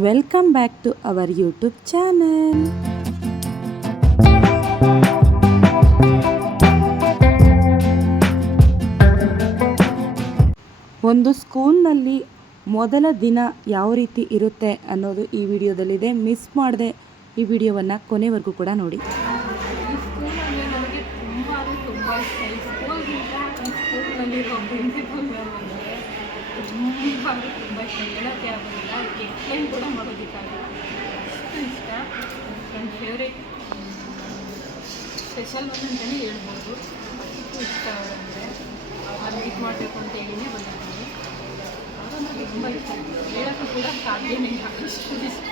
Welcome back to our YouTube channel. ಒಂದು ಸ್ಕೂಲ್ನಲ್ಲಿ ಮೊದಲ ದಿನ ಯಾವ ರೀತಿ ಇರುತ್ತೆ ಅನ್ನೋದು ಈ ವಿಡಿಯೋದಲ್ಲಿದೆ. ಮಿಸ್ ಮಾಡದೆ ಈ ವಿಡಿಯೋವನ್ನು ಕೊನೆವರೆಗೂ ಕೂಡ ನೋಡಿ. ಈ ಸ್ಕೂಲಲ್ಲಿ ನನಗೆ ತುಂಬ ಅಂದರೆ ತುಂಬ ಇಷ್ಟ. ಈ ಸ್ಕೂಲ್ಗಿಂತ ಈ ಸ್ಕೂಲ್ನಲ್ಲಿರೋ ಪ್ರಿನ್ಸಿಪಲ್ ಮ್ಯಾಮ್ ಅಂದರೆ ತುಂಬ ಅಂದರೆ ತುಂಬ ಇಷ್ಟ. ಹೇಳೋಕ್ಕೆ ಆಗೋದಿಲ್ಲ, ಅದಕ್ಕೆ ಎಕ್ಸ್ಪ್ಲೈನ್ ಕೂಡ ಮಾಡೋದಕ್ಕಾಗಲ್ಲ, ಅಷ್ಟು ಇಷ್ಟ. ನನ್ನ ಫೇವ್ರೇಟ್ ಸ್ಪೆಷಲ್ ಒನ್ ಅಂತಲೇ ಹೇಳ್ಬೋದು. ಅಷ್ಟು ಇಷ್ಟ ಅವರಂದರೆ. ಅವ್ರನ್ನ ಮೀಟ್ ಮಾಡಬೇಕು ಅಂತ ಹೇಳಿನೇ ಬಂದಿದ್ದೀನಿ. ಅವರಂದ್ರೆ ತುಂಬ ಇಷ್ಟ, ಹೇಳೋಕ್ಕೂ ಕೂಡ ಸಾಧ್ಯನೇ ಇಲ್ಲ, ಅಷ್ಟು ಇಷ್ಟ.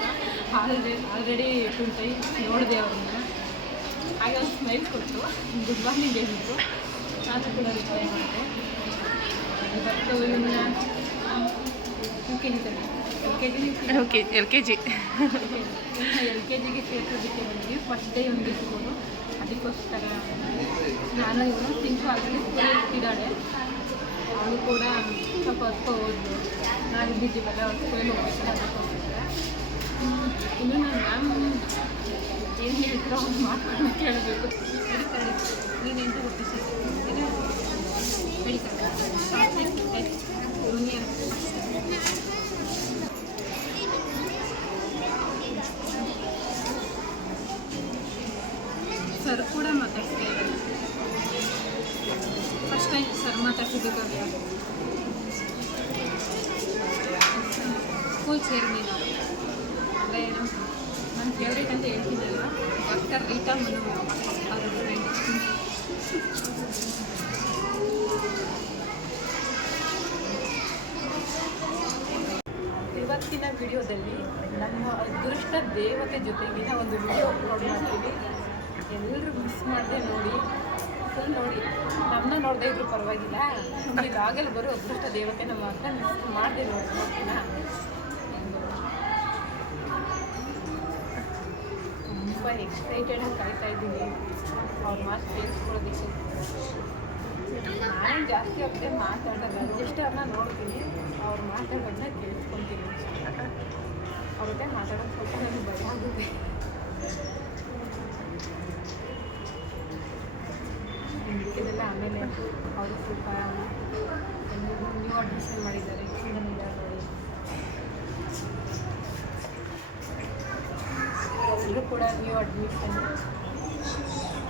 ಆಲ್ರೆಡಿ 2 ಟೈಮ್ಸ್ ನೋಡಿದೆ ಅವ್ರನ್ನ. ಹಾಗೆ ಒಂದು ಸ್ಮೈಲ್ ಕೊಟ್ಟು ಗುಡ್ ಮಾರ್ನಿಂಗ್ ಹೇಳಿದ್ರು, ನಾನು ಕೂಡ ರಿಪ್ಲೈ ಮಾಡಿದೆ. ಇವತ್ತು ಇನ್ನು ಎಲ್ ಕೆ ಜಿಗೆ ಸೇರ್ಸೋದಕ್ಕೆ ಬಂದ್ವಿ. ಫಸ್ಟ್ ಡೇ ಒಂದು ಸ್ಕೂಲು, ಅದಕ್ಕೋಸ್ಕರ ನಾನು ಇವನು ತಿಂಕು ಆಲ್ರೆಡಿ ಸ್ಕೂಲ್ ಇಟ್ಟಿದ್ದಾಳೆ. ಅವಳು ಕೂಡ ಸ್ವಲ್ಪ ಹೊತ್ತು ಹೋದ್ಲು. ನಾನು ಇದ್ದಿದ್ದೀವಲ್ಲ ಅವ್ರು ಸ್ಕೂಲಲ್ಲಿ ಹೋಗ್ಬೇಕು ಅದಕ್ಕೋಸ್ಕರ. ಇನ್ನು ನಾನು ಮ್ಯಾಮ್ ಏನು ಹೇಳ್ತಾರೋ ಅವ್ನು ಮಾಡ್ಕೊಂಡು ಕೇಳಬೇಕು. ನೀನೆಂತ ಗೊತ್ತಿಲ್ಲ ಯೂನಿಯನ್ ಸರ್ ಕೂಡ ಮಾತಾಡ್ತಾ ಇದ್ದಾರೆ. ಫಸ್ಟ್ ಟೈಮ್ ಸರ್ ಮಾತಾಡ್ತಿದ್ದಕ್ಕಾಗ ಸ್ಕೂಲ್ ಚೇರ್ಮನ್ ಅಂದರೆ ನನ್ನ ಫೇವ್ರೇಟ್ ಅಂತ ಹೇಳ್ತೀನಲ್ಲ, ಡಾಕ್ಟರ್ ರೀಟಾ ಮನು ಅವ್ರ ಫ್ರೆಂಡ್. ಇವತ್ತಿನ ವಿಡಿಯೋದಲ್ಲಿ ನಮ್ಮ ಅದೃಷ್ಟ ದೇವತೆ ಜೊತೆಗಿನ ಒಂದು ವಿಡಿಯೋ ಅಪ್ಲೋಡ್ ಮಾಡ್ತೀವಿ. ಎಲ್ಲರೂ ಮಿಸ್ ಮಾಡದೆ ನೋಡಿ, ಫುಲ್ ನೋಡಿ. ನಮ್ಮನ್ನ ನೋಡದೇ ಇದ್ರು ಪರವಾಗಿಲ್ಲ, ಇದಾಗಲೂ ಬರೋ ಅದೃಷ್ಟ ದೇವತೆ ನಮ್ಮ ಅಕ್ಕ ಮಿಸ್ ಮಾಡದೆ ನೋಡ್ತೀನ. ತುಂಬ ಎಕ್ಸೈಟೆಡಾಗಿ ಕಾಯ್ತಾ ಇದ್ದೀನಿ ಅವ್ರ ಮಾತು ಕೇಳಿಸ್ಕೊಳ್ಳೋದಕ್ಕೆ. ನಾನೇನು ಜಾಸ್ತಿ ಹೊತ್ತೆ ಮಾತಾಡೋಲ್ಲ, ಜಸ್ಟ್ ಅವ್ರನ್ನ ನೋಡ್ತೀನಿ, ಅವ್ರು ಮಾತಾಡೋದನ್ನ ಕೇಳಿಸ್ಕೊತೀನಿ. ಅವ್ರ ಜೊತೆ ಮಾತಾಡೋದು ಸ್ವಲ್ಪ ನನಗೆ ಭಯ ಆಗುತ್ತೆ. ಇದೆಲ್ಲ ಆಮೇಲೆ ಅವರು ಸ್ವಲ್ಪ ನ್ಯೂ ಅಡ್ಮಿಷನ್ ಮಾಡಿದ್ದಾರೆ, ನೋಡಿ. ಎಲ್ಲರೂ ಕೂಡ ನ್ಯೂ ಅಡ್ಮಿಷನ್,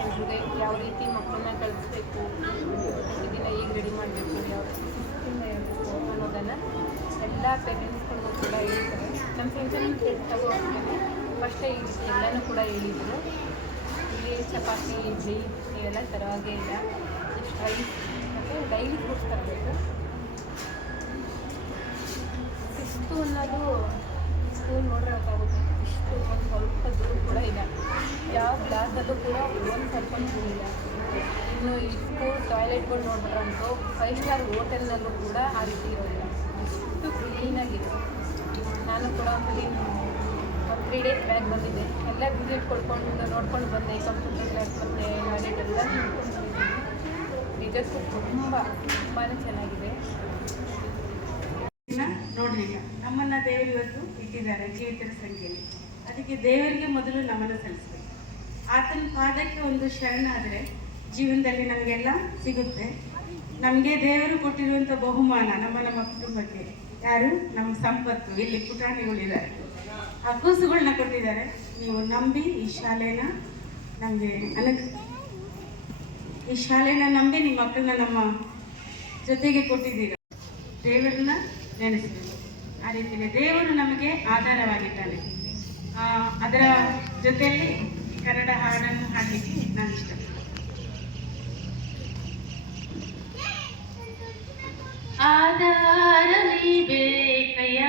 ಎಲ್ರಿಗೆ ಯಾವ ರೀತಿ ಮಕ್ಕಳನ್ನ ಕಳಿಸ್ಬೇಕು, ದಿನ ಹೇಗೆ ರೆಡಿ ಮಾಡಬೇಕು, ಯಾವ ರೀತಿ ಇರಬೇಕು ಅನ್ನೋದನ್ನು ಎಲ್ಲ ಪೇರೆಂಟ್ಸ್ಗಳಿಗೂ ಕೂಡ ಹೇಳ್ತಾರೆ. ನಮ್ಮ ಫ್ರೆಂಡ್ಸನ್ನು ಕೇಳ್ತಾಗೋ ಹೋಗ್ತಾರೆ. ಫಸ್ಟೇ ಎಲ್ಲನೂ ಕೂಡ ಹೇಳಿದರು. ಇಲ್ಲಿ ಚಪಾತಿ, ಇಡ್ಲಿ ಇವೆಲ್ಲ ತರವಾಗೇ ಇಲ್ಲ, ಇಷ್ಟು ರೈಸ್ ಮತ್ತು ಡೈಲಿ ಫ್ರೂಟ್ಸ್ ತರಬೇಕು. ಶಿಸ್ತು ಅನ್ನೋದು ಸ್ಕೂಲ್ ನೋಡಿರೋಕ್ಕಾಗುತ್ತೆ. ಇಷ್ಟು ಒಂದು ಸ್ವಲ್ಪ ದೂರ ಕೂಡ ಇಲ್ಲ, ಯಾವ ಗ್ಲಾಸಲ್ಲೂ ಕೂಡ ಒಂದು ಸ್ವಲ್ಪ ದೂರ ಇಲ್ಲ. ಇನ್ನು ಈ ಸ್ಕೂಲ್ ಟಾಯ್ಲೆಟ್ಗಳು ನೋಡ್ಬಿಟ್ರಂತೂ 5 ಸ್ಟಾರ್ ಹೋಟೆಲ್ನಲ್ಲೂ ಕೂಡ ಆ ರೀತಿ ಇರೋದಿಲ್ಲ, ಇಷ್ಟು ಕ್ಲೀನಾಗಿದೆ. ನಾನು ಕೂಡ ಒಂದು 3 ಡೇಸ್ ಬ್ಯಾಗ್ ಬಂದಿದ್ದೆ, ಎಲ್ಲ ವಿಸಿಟ್ ಕೊಡ್ಕೊಂಡು ನೋಡ್ಕೊಂಡು ಬಂದೆ. ಕಂಪ್ಯೂಟರ್ ಕ್ಲಾಸ್ ಮತ್ತು ಟಾಯ್ಲೆಟ್ ಎಲ್ಲ ನೋಡ್ಕೊಂಡು ಬಂದಿದ್ದೀನಿ. ನಿಜಕ್ಕೂ ತುಂಬಾ ಚೆನ್ನಾಗಿದೆ. ನೋಡಲಿಲ್ಲ, ನಮ್ಮನ್ನು ದೇವರು ಇವತ್ತು ಇಟ್ಟಿದ್ದಾರೆ ಜೀವಿತರ ಸಂಖ್ಯೆಯಲ್ಲಿ. ಅದಕ್ಕೆ ದೇವರಿಗೆ ಮೊದಲು ನಮನ ಸಲ್ಲಿಸಬೇಕು. ಆತನ ಪಾದಕ್ಕೆ ಒಂದು ಶರಣಾದರೆ ಜೀವನದಲ್ಲಿ ನಮಗೆಲ್ಲ ಸಿಗುತ್ತೆ. ನಮಗೆ ದೇವರು ಕೊಟ್ಟಿರುವಂಥ ಬಹುಮಾನ ನಮ್ಮ ಕುಟುಂಬಕ್ಕೆ ಯಾರು, ನಮ್ಮ ಸಂಪತ್ತು. ಇಲ್ಲಿ ಪುಟಾಣಿಗಳಿದ್ದಾರೆ, ಆ ಕೂಸುಗಳನ್ನ ಕೊಟ್ಟಿದ್ದಾರೆ. ನೀವು ನಂಬಿ ಈ ಶಾಲೆನ ಈ ಶಾಲೆನ ನಂಬಿ ನಿಮ್ಮ ಮಕ್ಕಳನ್ನ ನಮ್ಮ ಜೊತೆಗೆ ಕೊಟ್ಟಿದ್ದೀರ. ದೇವರನ್ನ ನೆನೆಸಬೇಕು. ಆ ರೀತಿಯೇ ದೇವರು ನಮಗೆ ಆಧಾರವಾಗಿದ್ದಾನೆ. ಅದರ ಜೊತೆಯಲ್ಲಿ ಕನ್ನಡ ಹಾಡನ್ನು ಹಾಡಲಿಕ್ಕೆ ನಾನು ಇಷ್ಟಪಡ್ತೀನಿ. ಆಧಾರ ನೀ ಬೇಕಯ್ಯ,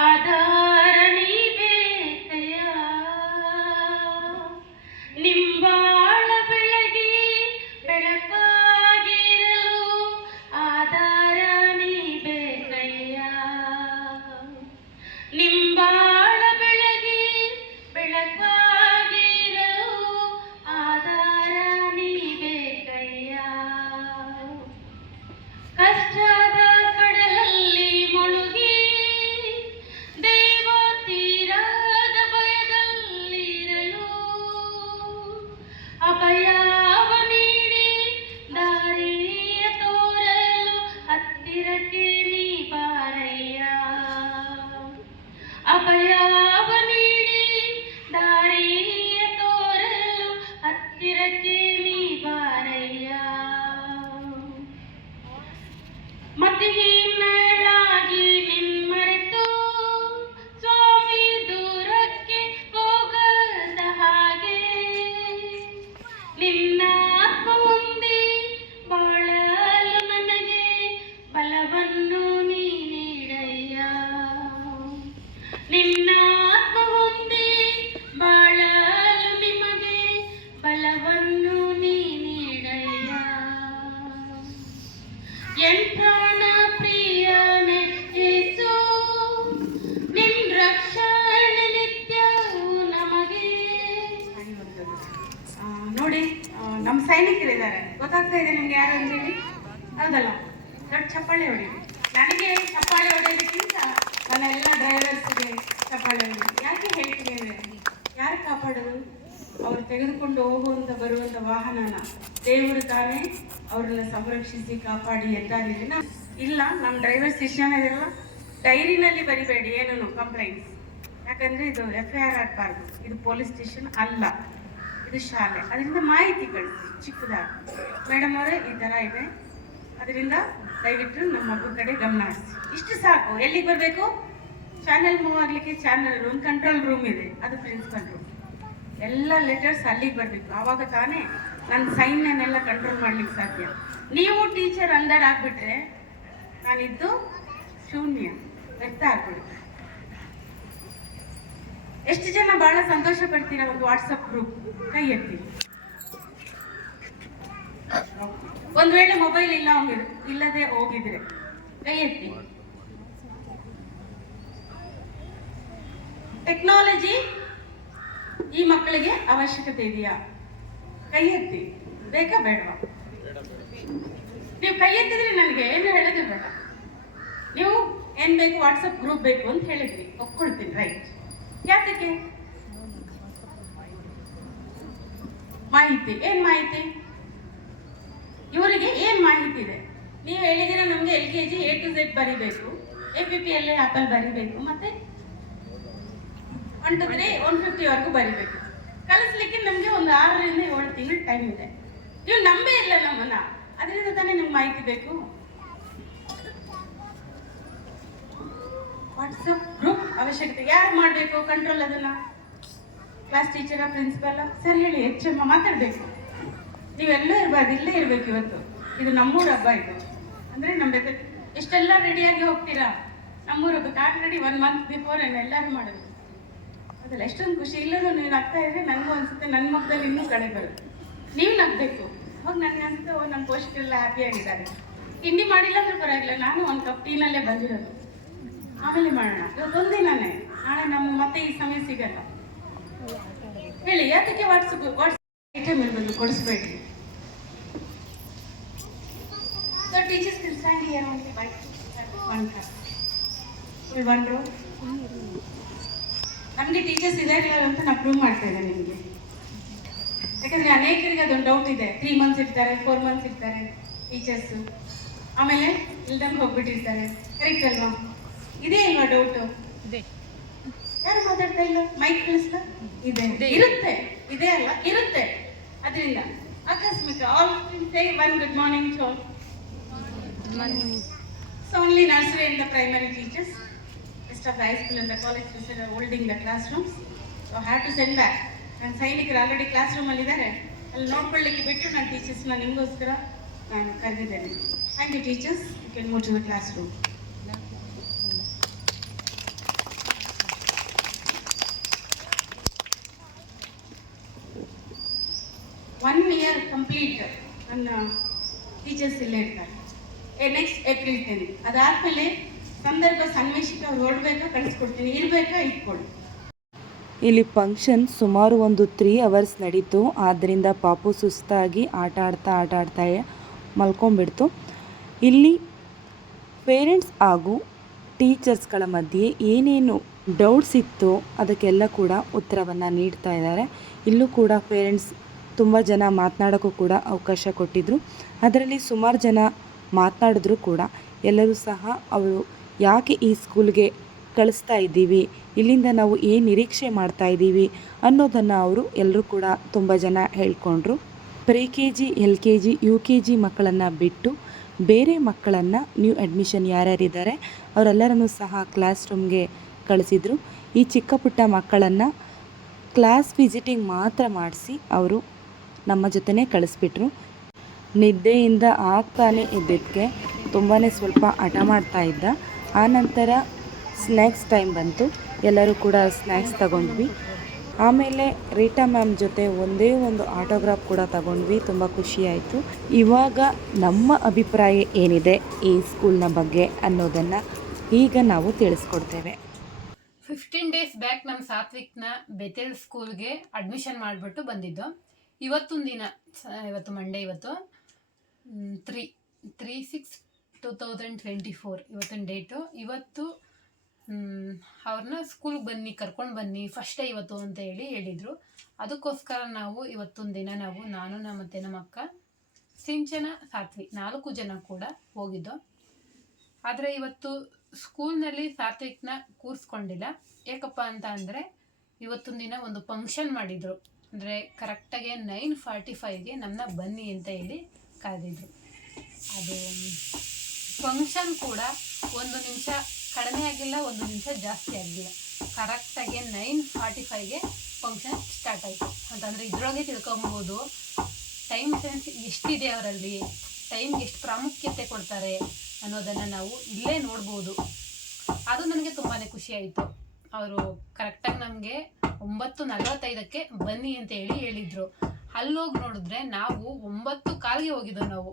ಆಧಾರ ನೀ ಬೇಕಯ್ಯ, ನಿಂಬಾಳ ಬೆಳಗಿ ಬೆಳಕಾಗಿರಲು ಆಧಾರ ನೀ ಬೇಕಯ್ಯ, ನಿಂಬಾಳ ಬೆಳಗಿ ಬೆಳಕಾಗಿರಲು ಆಧಾರ ನೀ ಬೇಕಯ್ಯ. ಕಷ್ಟದ ಕಡಲಲ್ಲಿ ನಿನ್ನ ಆತ್ಮ ಹೊಂದಿ ಬಾಳಲು ನಿಮಗೆ ಬಲವನ್ನು ನೀ ನೀಡಯ್ಯ. ಎನ್ ಪ್ರಾಣ ಪ್ರಿಯನೇ ಯೇಸು, ನಿನ್ ರಕ್ಷಣೆ ನಿತ್ಯವೂ ನಮಗೆ. ನೋಡಿ, ನಮ್ಮ ಸೈನಿಕರಿದ್ದಾರೆ, ಗೊತ್ತಾಗ್ತಾ ಇದೆ ನಿಮ್ಗೆ ಯಾರು ಅಂತೇಳಿ, ಹೌದಲ್ಲ? ದೊಡ್ಡ ಚಪ್ಪಾಳೆ ಹೊಡಿ. ನನಗೆ ಚಪ್ಪಾಳೆ ಹೊಡೆಯೋದಕ್ಕಿಂತ ನನ್ನೆಲ್ಲ ಡ್ರೈವರ್ಸ್ಗೆ ಚಪ್ಪಾಳೆ ಹೊಡಿ. ಯಾಕೆ ಹೇಳ್ತೀನಿ ಅಂದರೆ, ಯಾರು ಕಾಪಾಡೋದು? ಅವ್ರು ತೆಗೆದುಕೊಂಡು ಹೋಗುವಂಥ ಬರುವಂಥ ವಾಹನನ ದೇವರು ತಾನೇ ಅವ್ರನ್ನ ಸಂರಕ್ಷಿಸಿ ಕಾಪಾಡಿ ಎದ್ದಾರಿದೆ. ಇಲ್ಲ, ನಮ್ಮ ಡ್ರೈವರ್ಸ್ ಎಷ್ಟು ಜನ ಇದೆಲ್ಲ ಡೈರಿನಲ್ಲಿ ಬರಿಬೇಡಿ ಏನೂ ಕಂಪ್ಲೇಂಟ್ಸ್, ಯಾಕಂದರೆ ಇದು FIR ಆಗಬಾರ್ದು. ಇದು ಪೊಲೀಸ್ ಸ್ಟೇಷನ್ ಅಲ್ಲ, ಇದು ಶಾಲೆ. ಅದರಿಂದ ಮಾಹಿತಿ ಕಳಿಸಿ ಚಿಕ್ಕದಾಗಿ, ಮೇಡಮ್ ಅವರೇ ಈ ಥರ ಇದೆ, ಅದರಿಂದ ದಯವಿಟ್ಟು ನಮ್ಮ ಮಗು ಕಡೆ ಗಮನ ಹರಿಸಿ. ಇಷ್ಟು ಸಾಕು. ಎಲ್ಲಿಗೆ ಬರಬೇಕು? ಚಾನೆಲ್ ಮೂವ್ ಆಗಲಿಕ್ಕೆ ಚಾನಲ್ ಒಂದು ಕಂಟ್ರೋಲ್ ರೂಮ್ ಇದೆ, ಅದು ಪ್ರಿನ್ಸಿಪಲ್ ರೂಮ್. ಎಲ್ಲ ಲೆಟರ್ಸ್ ಅಲ್ಲಿಗೆ ಬರಬೇಕು, ಆವಾಗ ತಾನೇ ನನ್ನ ಸೈನ್ಯನ್ನೆಲ್ಲ ಕಂಟ್ರೋಲ್ ಮಾಡ್ಲಿಕ್ಕೆ ಸಾಧ್ಯ. ನೀವು ಟೀಚರ್ ಅಂಡರ್ ಆಗಿಬಿಟ್ರೆ ನಾನಿದ್ದು ಶೂನ್ಯ, ವ್ಯರ್ಥ ಆಗ್ಬಿಡಿ. ಎಷ್ಟು ಜನ ಬಹಳ ಸಂತೋಷ ಪಡ್ತೀರಾ ಒಂದು ವಾಟ್ಸಪ್ ಗ್ರೂಪ್? ಕೈ ಎತ್ತಿ. ಒಂದು ವೇಳೆ ಮೊಬೈಲ್ ಇಲ್ಲದೆ ಹೋಗಿದ್ರೆ ಕೈ ಎತ್ತಿ. ಟೆಕ್ನಾಲಜಿ ಈ ಮಕ್ಕಳಿಗೆ ಅವಶ್ಯಕತೆ ಇದೆಯಾ? ಕೈ ಎತ್ತಿ. ಬೇಕಾ ಬೇಡವಾ? ನೀವು ಕೈ ಎತ್ತಿದ್ರೆ ನನಗೆ ಏನು ಹೇಳೋದು ಬೇಡ. ನೀವು ಏನ್ ಬೇಕು, ವಾಟ್ಸಪ್ ಗ್ರೂಪ್ ಬೇಕು ಅಂತ ಹೇಳಿದ್ರಿ, ಒಪ್ಕೊಳ್ತೀನಿ, ರೈಟ್. ಯಾತಕ್ಕೆ? ಮಾಹಿತಿ. ಏನ್ ಮಾಹಿತಿ? ಇವರಿಗೆ ಏನ್ ಮಾಹಿತಿ ಇದೆ? ನೀವು ಹೇಳಿದಿರ ನಮ್ಗೆ LKG A to Z ಬರಿಬೇಕು, APPLA ಆಪಲ್ ಬರಿಬೇಕು, ಮತ್ತೆ 1 to 3 150 ವರೆಗೂ ಬರಿಬೇಕು. ಕಲಿಸ್ಲಿಕ್ಕೆ ನಮ್ಗೆ ಒಂದು 6 ರಿಂದ 7 ತಿಂಗಳು ಟೈಮ್ ಇದೆ. ನೀವು ನಂಬೇ ಇಲ್ಲ ನಮ್ಮನ್ನ, ಅದರಿಂದ ತಾನೇ ನಿಮ್ಗೆ ಮಾಹಿತಿ ಬೇಕು. ವಾಟ್ಸಪ್ ಗ್ರೂಪ್ ಅವಶ್ಯಕತೆ ಯಾರು ಮಾಡಬೇಕು ಕಂಟ್ರೋಲ್? ಅದನ್ನ ಕ್ಲಾಸ್ ಟೀಚರ, ಪ್ರಿನ್ಸಿಪಲ್? ಸರ್ ಹೇಳಿ, HM ಮಾತಾಡಬೇಕು. ನೀವೆಲ್ಲ ಇರಬಾರ್ದು, ಇಲ್ಲೇ ಇರಬೇಕು. ಇವತ್ತು ಇದು ನಮ್ಮೂರ ಹಬ್ಬ. ಇದು ಅಂದರೆ ನಮ್ಮ ಜೊತೆ ಎಷ್ಟೆಲ್ಲ ರೆಡಿಯಾಗಿ ಹೋಗ್ತೀರಾ. ನಮ್ಮೂರ ಹಬ್ಬಕ್ಕೆ ಆಲ್ರೆಡಿ 1 ಮಂತ್ ಬಿಫೋರ್ ಎಲ್ಲರೂ ಮಾಡೋದು ಅದಲ್ಲ. ಎಷ್ಟೊಂದು ಖುಷಿ. ಇಲ್ಲರೂ ನೀವು ನಗ್ತಾ ಇದ್ರೆ ನನಗೂ ಅನ್ಸುತ್ತೆ ನನ್ನ ಮಕ್ಕದಲ್ಲಿ ಇನ್ನೂ ಕಡೆ ಬರುತ್ತೆ. ನೀವು ನಗಬೇಕು. ಅವಾಗ ನನಗೆ ಅನ್ಸುತ್ತೆ, ನನ್ನ ಪೋಷಕರೆಲ್ಲ ಹ್ಯಾಪಿಯಾಗಿದ್ದಾರೆ. ತಿಂಡಿ ಮಾಡಿಲ್ಲ ಅಂದ್ರೆ ಪರವಾಗಿಲ್ಲ, ನಾನು 1 ಕಪ್ ಟೀನಲ್ಲೇ ಬಂದಿರೋದು. ಆಮೇಲೆ ಮಾಡೋಣ, ಇವತ್ತೊಂದಿನಾನೆ, ನಾಳೆ ನಮ್ಮ ಮತ್ತೆ ಈ ಸಮಯ ಸಿಗಲ್ಲ. ಹೇಳಿ, ಯಾತಕ್ಕೆ ವಾಟ್ಸಪ್ ಐಟಮ್ ಇರ್ಬೋದು, ಕೊಡಿಸ್ಬೇಡ್ರಿ. So teachers can stand here only by 1 cup. Full 1 row. ನಮಗೆ ಟೀಚರ್ಸ್ ಇದಾಗಲ್ಲ ಅಂತ ನಾನು ಪ್ರೂವ್ ಮಾಡ್ತಾ ಇದ್ದೇನೆ ನಿಮಗೆ. ಯಾಕಂದರೆ ಅನೇಕರಿಗೆ ಅದೊಂದು ಡೌಟ್ ಇದೆ. 3 ಮಂತ್ಸ್ ಇರ್ತಾರೆ, 4 ಮಂತ್ಸ್ ಇರ್ತಾರೆ ಟೀಚರ್ಸು, ಆಮೇಲೆ ಇಲ್ದಂಗೆ ಹೋಗ್ಬಿಟ್ಟಿರ್ತಾರೆ. ಕರೆಕ್ಟ್ ಅಲ್ವಾ? ಇದೇ ಇಲ್ವಾ ಡೌಟು? ಯಾರು ಮಾತಾಡ್ತಾ ಇಲ್ಲ? ಮೈಕ್ ಕಳಿಸ್ತಾ ಇದೆ, ಇರುತ್ತೆ, ಇದೆ ಅಲ್ಲ, ಇರುತ್ತೆ. ಅದರಿಂದ ಆಕಸ್ಮಿಕ all say 1 good morning to all. So only nursery and the primary teachers, rest of the high school and the college teachers are holding the classrooms. So I have to send back. And ಸೈನಿಕರು already class ರೂಮಲ್ಲಿ ಇದ್ದಾರೆ, ಅಲ್ಲಿ ನೋಡ್ಕೊಳ್ಳಿಕ್ಕೆ ಬಿಟ್ಟು ನಾನು ಟೀಚರ್ಸ್ನ ನಿಮಗೋಸ್ಕರ ನಾನು ಕರೆದಿದ್ದೇನೆ. Thank you teachers. You can move to the class room. One year complete ನನ್ನ ಟೀಚರ್ಸ್ ಇಲ್ಲೇ ಇರ್ತಾರೆ. Next April 10. ಅದಾದಮೇಲೆ ಸಂದರ್ಭ ಸನ್ನಿವೇಶಕ್ಕೆ ಅವ್ರು ಹೊರಡ್ಬೇಕಾ ಕಳಿಸ್ಕೊಡ್ತೀನಿ, ಇರಬೇಕಾ ಇಟ್ಕೊಳ್ಳಿ. ಇಲ್ಲಿ ಫಂಕ್ಷನ್ ಸುಮಾರು ಒಂದು 3 hours ನಡೀತು. ಆದ್ದರಿಂದ ಪಾಪು ಸುಸ್ತಾಗಿ ಆಟ ಆಡ್ತಾ ಮಲ್ಕೊಂಡ್ಬಿಡ್ತು. ಇಲ್ಲಿ ಪೇರೆಂಟ್ಸ್ ಹಾಗೂ ಟೀಚರ್ಸ್ಗಳ ಮಧ್ಯೆ ಏನೇನು ಡೌಟ್ಸ್ ಇತ್ತು ಅದಕ್ಕೆಲ್ಲ ಕೂಡ ಉತ್ತರವನ್ನು ನೀಡ್ತಾ ಇದ್ದಾರೆ. ಇಲ್ಲೂ ಕೂಡ ಪೇರೆಂಟ್ಸ್ ತುಂಬ ಜನ ಮಾತನಾಡೋಕ್ಕೂ ಕೂಡ ಅವಕಾಶ ಕೊಟ್ಟಿದ್ದರು. ಅದರಲ್ಲಿ ಸುಮಾರು ಜನ ಮಾತನಾಡಿದ್ರು ಕೂಡ ಎಲ್ಲರೂ ಸಹ ಅವರು ಯಾಕೆ ಈ ಸ್ಕೂಲ್ಗೆ ಕಳಿಸ್ತಾ ಇದ್ದೀವಿ, ಇಲ್ಲಿಂದ ನಾವು ಏನು ನಿರೀಕ್ಷೆ ಮಾಡ್ತಾ ಇದ್ದೀವಿ ಅನ್ನೋದನ್ನು ಅವರು ಎಲ್ಲರೂ ಕೂಡ ತುಂಬ ಜನ ಹೇಳ್ಕೊಂಡ್ರು. ಪ್ರಿ-KG, LKG, UKG ಮಕ್ಕಳನ್ನು ಬಿಟ್ಟು ಬೇರೆ ಮಕ್ಕಳನ್ನು ನ್ಯೂ ಅಡ್ಮಿಷನ್ ಯಾರ್ಯಾರಿದ್ದಾರೆ ಅವರೆಲ್ಲರನ್ನೂ ಸಹ ಕ್ಲಾಸ್ ರೂಮ್ಗೆ ಕಳಿಸಿದರು. ಈ ಚಿಕ್ಕ ಪುಟ್ಟ ಮಕ್ಕಳನ್ನು ಕ್ಲಾಸ್ ವಿಸಿಟಿಂಗ್ ಮಾತ್ರ ಮಾಡಿಸಿ ಅವರು ನಮ್ಮ ಜೊತೆನೇ ಕಳಿಸ್ಬಿಟ್ರು. ನಿದ್ದೆಯಿಂದ ಆಗ್ತಾನೆ ಇದ್ದಿದ್ದಕ್ಕೆ ತುಂಬಾ ಸ್ವಲ್ಪ ಹಠ ಮಾಡ್ತಾ ಇದ್ದ. ಆನಂತರ ಸ್ನ್ಯಾಕ್ಸ್ ಟೈಮ್ ಬಂತು. ಎಲ್ಲರೂ ಕೂಡ ಸ್ನ್ಯಾಕ್ಸ್ ತಗೊಂಡ್ವಿ. ಆಮೇಲೆ ರೀಟಾ ಮ್ಯಾಮ್ ಜೊತೆ ಒಂದೇ ಒಂದು ಆಟೋಗ್ರಾಫ್ ಕೂಡ ತಗೊಂಡ್ವಿ. ತುಂಬ ಖುಷಿಯಾಯಿತು. ಇವಾಗ ನಮ್ಮ ಅಭಿಪ್ರಾಯ ಏನಿದೆ ಈ ಸ್ಕೂಲ್ನ ಬಗ್ಗೆ ಅನ್ನೋದನ್ನು ಈಗ ನಾವು ತಿಳಿಸ್ಕೊಡ್ತೇವೆ. 15 days ಬ್ಯಾಕ್ ನಮ್ಮ ಸಾತ್ವಿಕ್ನ ಬೆತೆಲ್ ಸ್ಕೂಲ್ಗೆ ಅಡ್ಮಿಷನ್ ಮಾಡಿಬಿಟ್ಟು ಬಂದಿದ್ದು. ಇವತ್ತೊಂದು ದಿನ, ಇವತ್ತು ಮಂಡೇ, ಇವತ್ತು 3/6/2024 ಇವತ್ತಿನ ಡೇಟು. ಇವತ್ತು ಅವ್ರನ್ನ ಸ್ಕೂಲ್ಗೆ ಬನ್ನಿ, ಕರ್ಕೊಂಡು ಬನ್ನಿ, ಫಸ್ಟ್ ಡೇ ಇವತ್ತು ಅಂತ ಹೇಳಿದರು. ಅದಕ್ಕೋಸ್ಕರ ನಾವು ಇವತ್ತೊಂದು ದಿನ ನಾನು ಮತ್ತು ನಮ್ಮ ಅಕ್ಕ, ಸಿಂಚನ, ಸಾತ್ವಿಕ್ 4 ಜನ ಕೂಡ ಹೋಗಿದ್ದು. ಆದರೆ ಇವತ್ತು ಸ್ಕೂಲ್ನಲ್ಲಿ ಸಾತ್ವಿಕ್ನ ಕೂರಿಸ್ಕೊಂಡಿಲ್ಲ. ಯಾಕಪ್ಪ ಅಂತ ಅಂದರೆ ಇವತ್ತೊಂದು ದಿನ ಒಂದು ಫಂಕ್ಷನ್ ಮಾಡಿದರು. ಅಂದರೆ ಕರೆಕ್ಟಾಗಿ 9:45ಗೆ ನಮ್ಮನ್ನ ಬನ್ನಿ ಅಂತ ಹೇಳಿ ಕರೆದಿದ್ರು. ಅದು ಫಂಕ್ಷನ್ ಕೂಡ 1 ನಿಮಿಷ ಕಡಿಮೆ ಆಗಿಲ್ಲ, 1 ನಿಮಿಷ ಜಾಸ್ತಿ ಆಗಿಲ್ಲ. ಕರೆಕ್ಟಾಗಿ 9:45ಗೆ ಫಂಕ್ಷನ್ ಸ್ಟಾರ್ಟ್ ಆಯಿತು. ಅಂತಂದರೆ ಇದರೊಳಗೆ ತಿಳ್ಕೊಬೋದು ಟೈಮ್ ಸೆನ್ಸ್ ಎಷ್ಟಿದೆ ಅವರಲ್ಲಿ, ಟೈಮ್ಗೆ ಎಷ್ಟು ಪ್ರಾಮುಖ್ಯತೆ ಕೊಡ್ತಾರೆ ಅನ್ನೋದನ್ನು ನಾವು ಇಲ್ಲೇ ನೋಡ್ಬೋದು. ಅದು ನನಗೆ ತುಂಬಾ ಖುಷಿ ಆಯಿತು. ಅವರು ಕರೆಕ್ಟಾಗಿ ನಮಗೆ 9:45ಕ್ಕೆ ಬನ್ನಿ ಅಂತ ಹೇಳಿದರು. ಅಲ್ಲೋಗಿ ನೋಡಿದ್ರೆ ನಾವು 9:15ಗೆ ಹೋಗಿದ್ದು. ನಾವು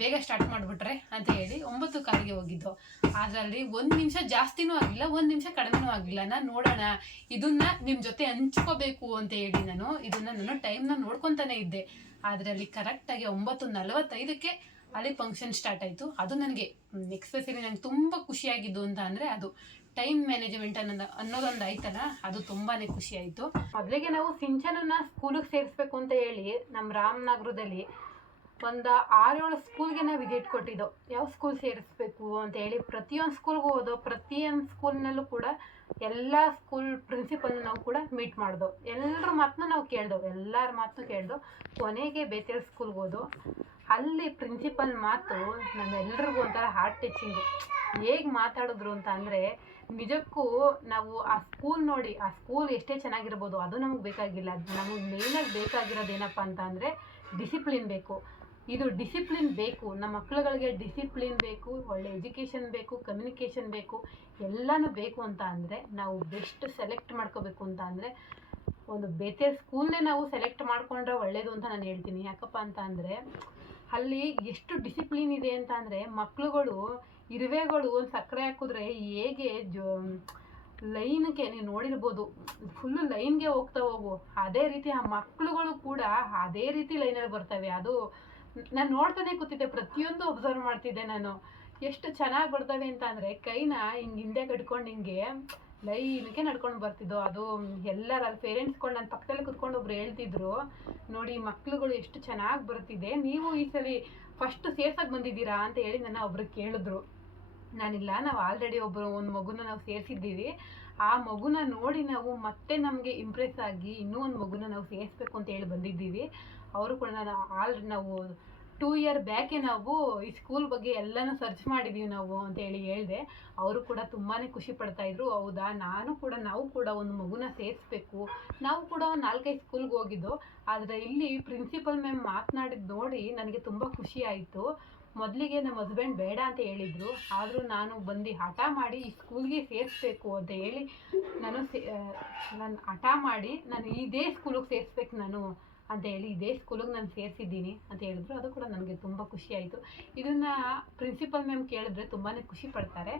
ಬೇಗ ಸ್ಟಾರ್ಟ್ ಮಾಡಿಬಿಟ್ರೆ ಅಂತ ಹೇಳಿ 9:15ಗೆ ಹೋಗಿದ್ದು. ಅದರಲ್ಲಿ 1 ನಿಮಿಷ ಜಾಸ್ತಿನೂ ಆಗಿಲ್ಲ, 1 ನಿಮಿಷ ಕಡಿಮೆನೂ ಆಗಿಲ್ಲ. ನಾನು ನೋಡೋಣ, ಇದನ್ನು ನಿಮ್ಮ ಜೊತೆ ಹಂಚ್ಕೋಬೇಕು ಅಂತ ಹೇಳಿ ನಾನು ಟೈಮ್ನ ನೋಡ್ಕೊತಾನೆ ಇದ್ದೆ. ಆದರೆ ಅಲ್ಲಿ ಕರೆಕ್ಟಾಗಿ 9:45ಕ್ಕೆ ಅಲ್ಲಿ ಫಂಕ್ಷನ್ ಸ್ಟಾರ್ಟ್ ಆಯಿತು. ಅದು ನನಗೆ ಎಕ್ಸ್ಪೆಷಲಿ ನನಗೆ ತುಂಬ ಖುಷಿಯಾಗಿದ್ದು ಅಂತ ಅಂದರೆ ಅದು ಟೈಮ್ ಮ್ಯಾನೇಜ್ಮೆಂಟ್ ಅನ್ನೋದೊಂದು ಆಯ್ತಲ್ಲ, ಅದು ತುಂಬಾ ಖುಷಿ ಆಯಿತು. ಮೊದಲಿಗೆ ನಾವು ಸಿಂಚನನ್ನ ಸ್ಕೂಲಿಗೆ ಸೇರಿಸ್ಬೇಕು ಅಂತ ಹೇಳಿ ನಮ್ಮ ರಾಮನಗರದಲ್ಲಿ ಒಂದು 6-7 ಸ್ಕೂಲ್ಗೆ ನಾವು ವಿಸಿಟ್ ಕೊಟ್ಟಿದ್ದೋ, ಯಾವ ಸ್ಕೂಲ್ ಸೇರಿಸ್ಬೇಕು ಅಂತ ಹೇಳಿ. ಪ್ರತಿಯೊಂದು ಸ್ಕೂಲ್ಗೂ ಹೋದೋ, ಪ್ರತಿಯೊಂದು ಸ್ಕೂಲ್ನಲ್ಲೂ ಕೂಡ ಎಲ್ಲ ಸ್ಕೂಲ್ ಪ್ರಿನ್ಸಿಪಲ್ನ ನಾವು ಕೂಡ ಮೀಟ್ ಮಾಡ್ದೋ. ಎಲ್ಲರ ಮಾತನ್ನ ನಾವು ಕೇಳ್ದೋ, ಎಲ್ಲರ ಮಾತನ್ನು ಕೇಳ್ದೋ. ಕೊನೆಗೆ ಬೇತೇಲ್ ಸ್ಕೂಲ್ಗೆ ಹೋದೋ. ಅಲ್ಲಿ ಪ್ರಿನ್ಸಿಪಲ್ ಮಾತು ನಮ್ಮೆಲ್ರಿಗೂ ಒಂಥರ ಹಾರ್ಟ್ ಟಚಿಂಗು. ಹೇಗೆ ಮಾತಾಡಿದ್ರು ಅಂತ ಅಂದರೆ, ನಿಜಕ್ಕೂ ನಾವು ಆ ಸ್ಕೂಲ್ ನೋಡಿ, ಆ ಸ್ಕೂಲ್ ಎಷ್ಟೇ ಚೆನ್ನಾಗಿರ್ಬೋದು, ಅದು ನಮಗೆ ಬೇಕಾಗಿಲ್ಲ. ನಮಗೆ ಮೇಯ್ನಾಗಿ ಬೇಕಾಗಿರೋದೇನಪ್ಪ ಅಂತ ಅಂದರೆ ಡಿಸಿಪ್ಲಿನ್ ಬೇಕು. ಇದು ಡಿಸಿಪ್ಲಿನ್ ಬೇಕು, ನಮ್ಮ ಮಕ್ಕಳುಗಳಿಗೆ ಡಿಸಿಪ್ಲಿನ್ ಬೇಕು, ಒಳ್ಳೆ ಎಜುಕೇಷನ್ ಬೇಕು, ಕಮ್ಯುನಿಕೇಷನ್ ಬೇಕು, ಎಲ್ಲನೂ ಬೇಕು ಅಂತ ಅಂದರೆ ನಾವು ಬೆಸ್ಟ್ ಸೆಲೆಕ್ಟ್ ಮಾಡ್ಕೋಬೇಕು ಅಂತ ಅಂದರೆ ಒಂದು ಬೇತೆ ಸ್ಕೂಲ್ನೇ ನಾವು ಸೆಲೆಕ್ಟ್ ಮಾಡ್ಕೊಂಡ್ರೆ ಒಳ್ಳೆಯದು ಅಂತ ನಾನು ಹೇಳ್ತೀನಿ. ಯಾಕಪ್ಪ ಅಂತ ಅಂದರೆ ಅಲ್ಲಿ ಎಷ್ಟು ಡಿಸಿಪ್ಲಿನ್ ಇದೆ ಅಂತ ಅಂದರೆ, ಮಕ್ಕಳುಗಳು ಇರುವೆಗಳು ಒಂದು ಸಕ್ಕರೆ ಹಾಕಿದ್ರೆ ಹೇಗೆ ಲೈನ್ಗೆ ನೀವು ನೋಡಿರ್ಬೋದು, ಫುಲ್ಲು ಲೈನ್ಗೆ ಹೋಗ್ತಾ ಹೋಗು, ಅದೇ ರೀತಿ ಆ ಮಕ್ಕಳುಗಳು ಕೂಡ ಅದೇ ರೀತಿ ಲೈನಲ್ಲಿ ಬರ್ತವೆ. ಅದು ನಾನು ನೋಡ್ತಾನೆ ಕೂತಿದ್ದೆ, ಪ್ರತಿಯೊಂದು ಅಬ್ಸರ್ವ್ ಮಾಡ್ತಿದ್ದೆ ನಾನು. ಎಷ್ಟು ಚೆನ್ನಾಗಿ ಬರ್ತವೆ ಅಂತ ಅಂದರೆ ಕೈನ ಹಿಂಗೆ ಹಿಂದೆ ಕಟ್ಕೊಂಡು ಹಿಂಗೆ ಲೈನ್ಗೆ ನಡ್ಕೊಂಡು ಬರ್ತಿದ್ದೋ. ಅದು ಎಲ್ಲರ ಅಲ್ಲಿ ಪೇರೆಂಟ್ಸ್ಗಳು ನನ್ನ ಪಕ್ಕದಲ್ಲಿ ಕುತ್ಕೊಂಡು ಒಬ್ರು ಹೇಳ್ತಿದ್ರು, ನೋಡಿ ಮಕ್ಳುಗಳು ಎಷ್ಟು ಚೆನ್ನಾಗಿ ಬರ್ತಿದೆ, ನೀವು ಈ ಸಲ ಫಸ್ಟ್ ಸೇರ್ಸಕ್ಕೆ ಬಂದಿದ್ದೀರಾ ಅಂತ ಹೇಳಿ ನನ್ನ ಒಬ್ರು ಕೇಳಿದ್ರು. ನಾನಿಲ್ಲ, ನಾವು ಆಲ್ರೆಡಿ ಒಂದು ಮಗುನ ನಾವು ಸೇರಿಸಿದ್ದೀವಿ. ಆ ಮಗುನ ನೋಡಿ ನಾವು ಮತ್ತೆ ನಮಗೆ ಇಂಪ್ರೆಸ್ ಆಗಿ ಇನ್ನೂ ಒಂದು ಮಗುನ ನಾವು ಸೇರಿಸ್ಬೇಕು ಅಂತ ಹೇಳಿ ಬಂದಿದ್ದೀವಿ. ಅವರು ಕೂಡ ನಾವು 2 year ಬ್ಯಾಕೆ ನಾವು ಈ ಸ್ಕೂಲ್ ಬಗ್ಗೆ ಎಲ್ಲನೂ ಸರ್ಚ್ ಮಾಡಿದ್ದೀವಿ ನಾವು ಅಂತ ಹೇಳಿದೆ. ಅವರು ಕೂಡ ತುಂಬಾ ಖುಷಿ ಪಡ್ತಾಯಿದ್ರು. ಹೌದಾ, ನಾವು ಕೂಡ ಒಂದು ಮಗುನ ಸೇರಿಸ್ಬೇಕು. ನಾವು ಕೂಡ ಒಂದು 4-5 ಸ್ಕೂಲ್ಗೆ ಹೋಗಿದ್ದು. ಆದರೆ ಇಲ್ಲಿ ಪ್ರಿನ್ಸಿಪಲ್ ಮ್ಯಾಮ್ ಮಾತನಾಡಿದ್ದು ನೋಡಿ ನನಗೆ ತುಂಬ ಖುಷಿ ಆಯಿತು. ಮೊದಲಿಗೆ ನಮ್ಮ ಹಸ್ಬೆಂಡ್ ಬೇಡ ಅಂತ ಹೇಳಿದರು, ಆದರೂ ನಾನು ಬಂದು ಹಠ ಮಾಡಿ ಈ ಸ್ಕೂಲ್ಗೆ ಸೇರಿಸ್ಬೇಕು ಅಂತ ಹೇಳಿ ನಾನು ಹಠ ಮಾಡಿ ನಾನು ಇದೇ ಸ್ಕೂಲಿಗೆ ಸೇರಿಸ್ಬೇಕು ನಾನು ಅಂತ ಹೇಳಿ ಇದೇ ಸ್ಕೂಲಿಗೆ ನಾನು ಸೇರಿಸಿದ್ದೀನಿ ಅಂತ ಹೇಳಿದ್ರು. ಅದು ಕೂಡ ನನಗೆ ತುಂಬ ಖುಷಿ ಆಯಿತು. ಇದನ್ನು ಪ್ರಿನ್ಸಿಪಲ್ ಮ್ಯಾಮ್ ಕೇಳಿದ್ರೆ ತುಂಬಾ ಖುಷಿ ಪಡ್ತಾರೆ.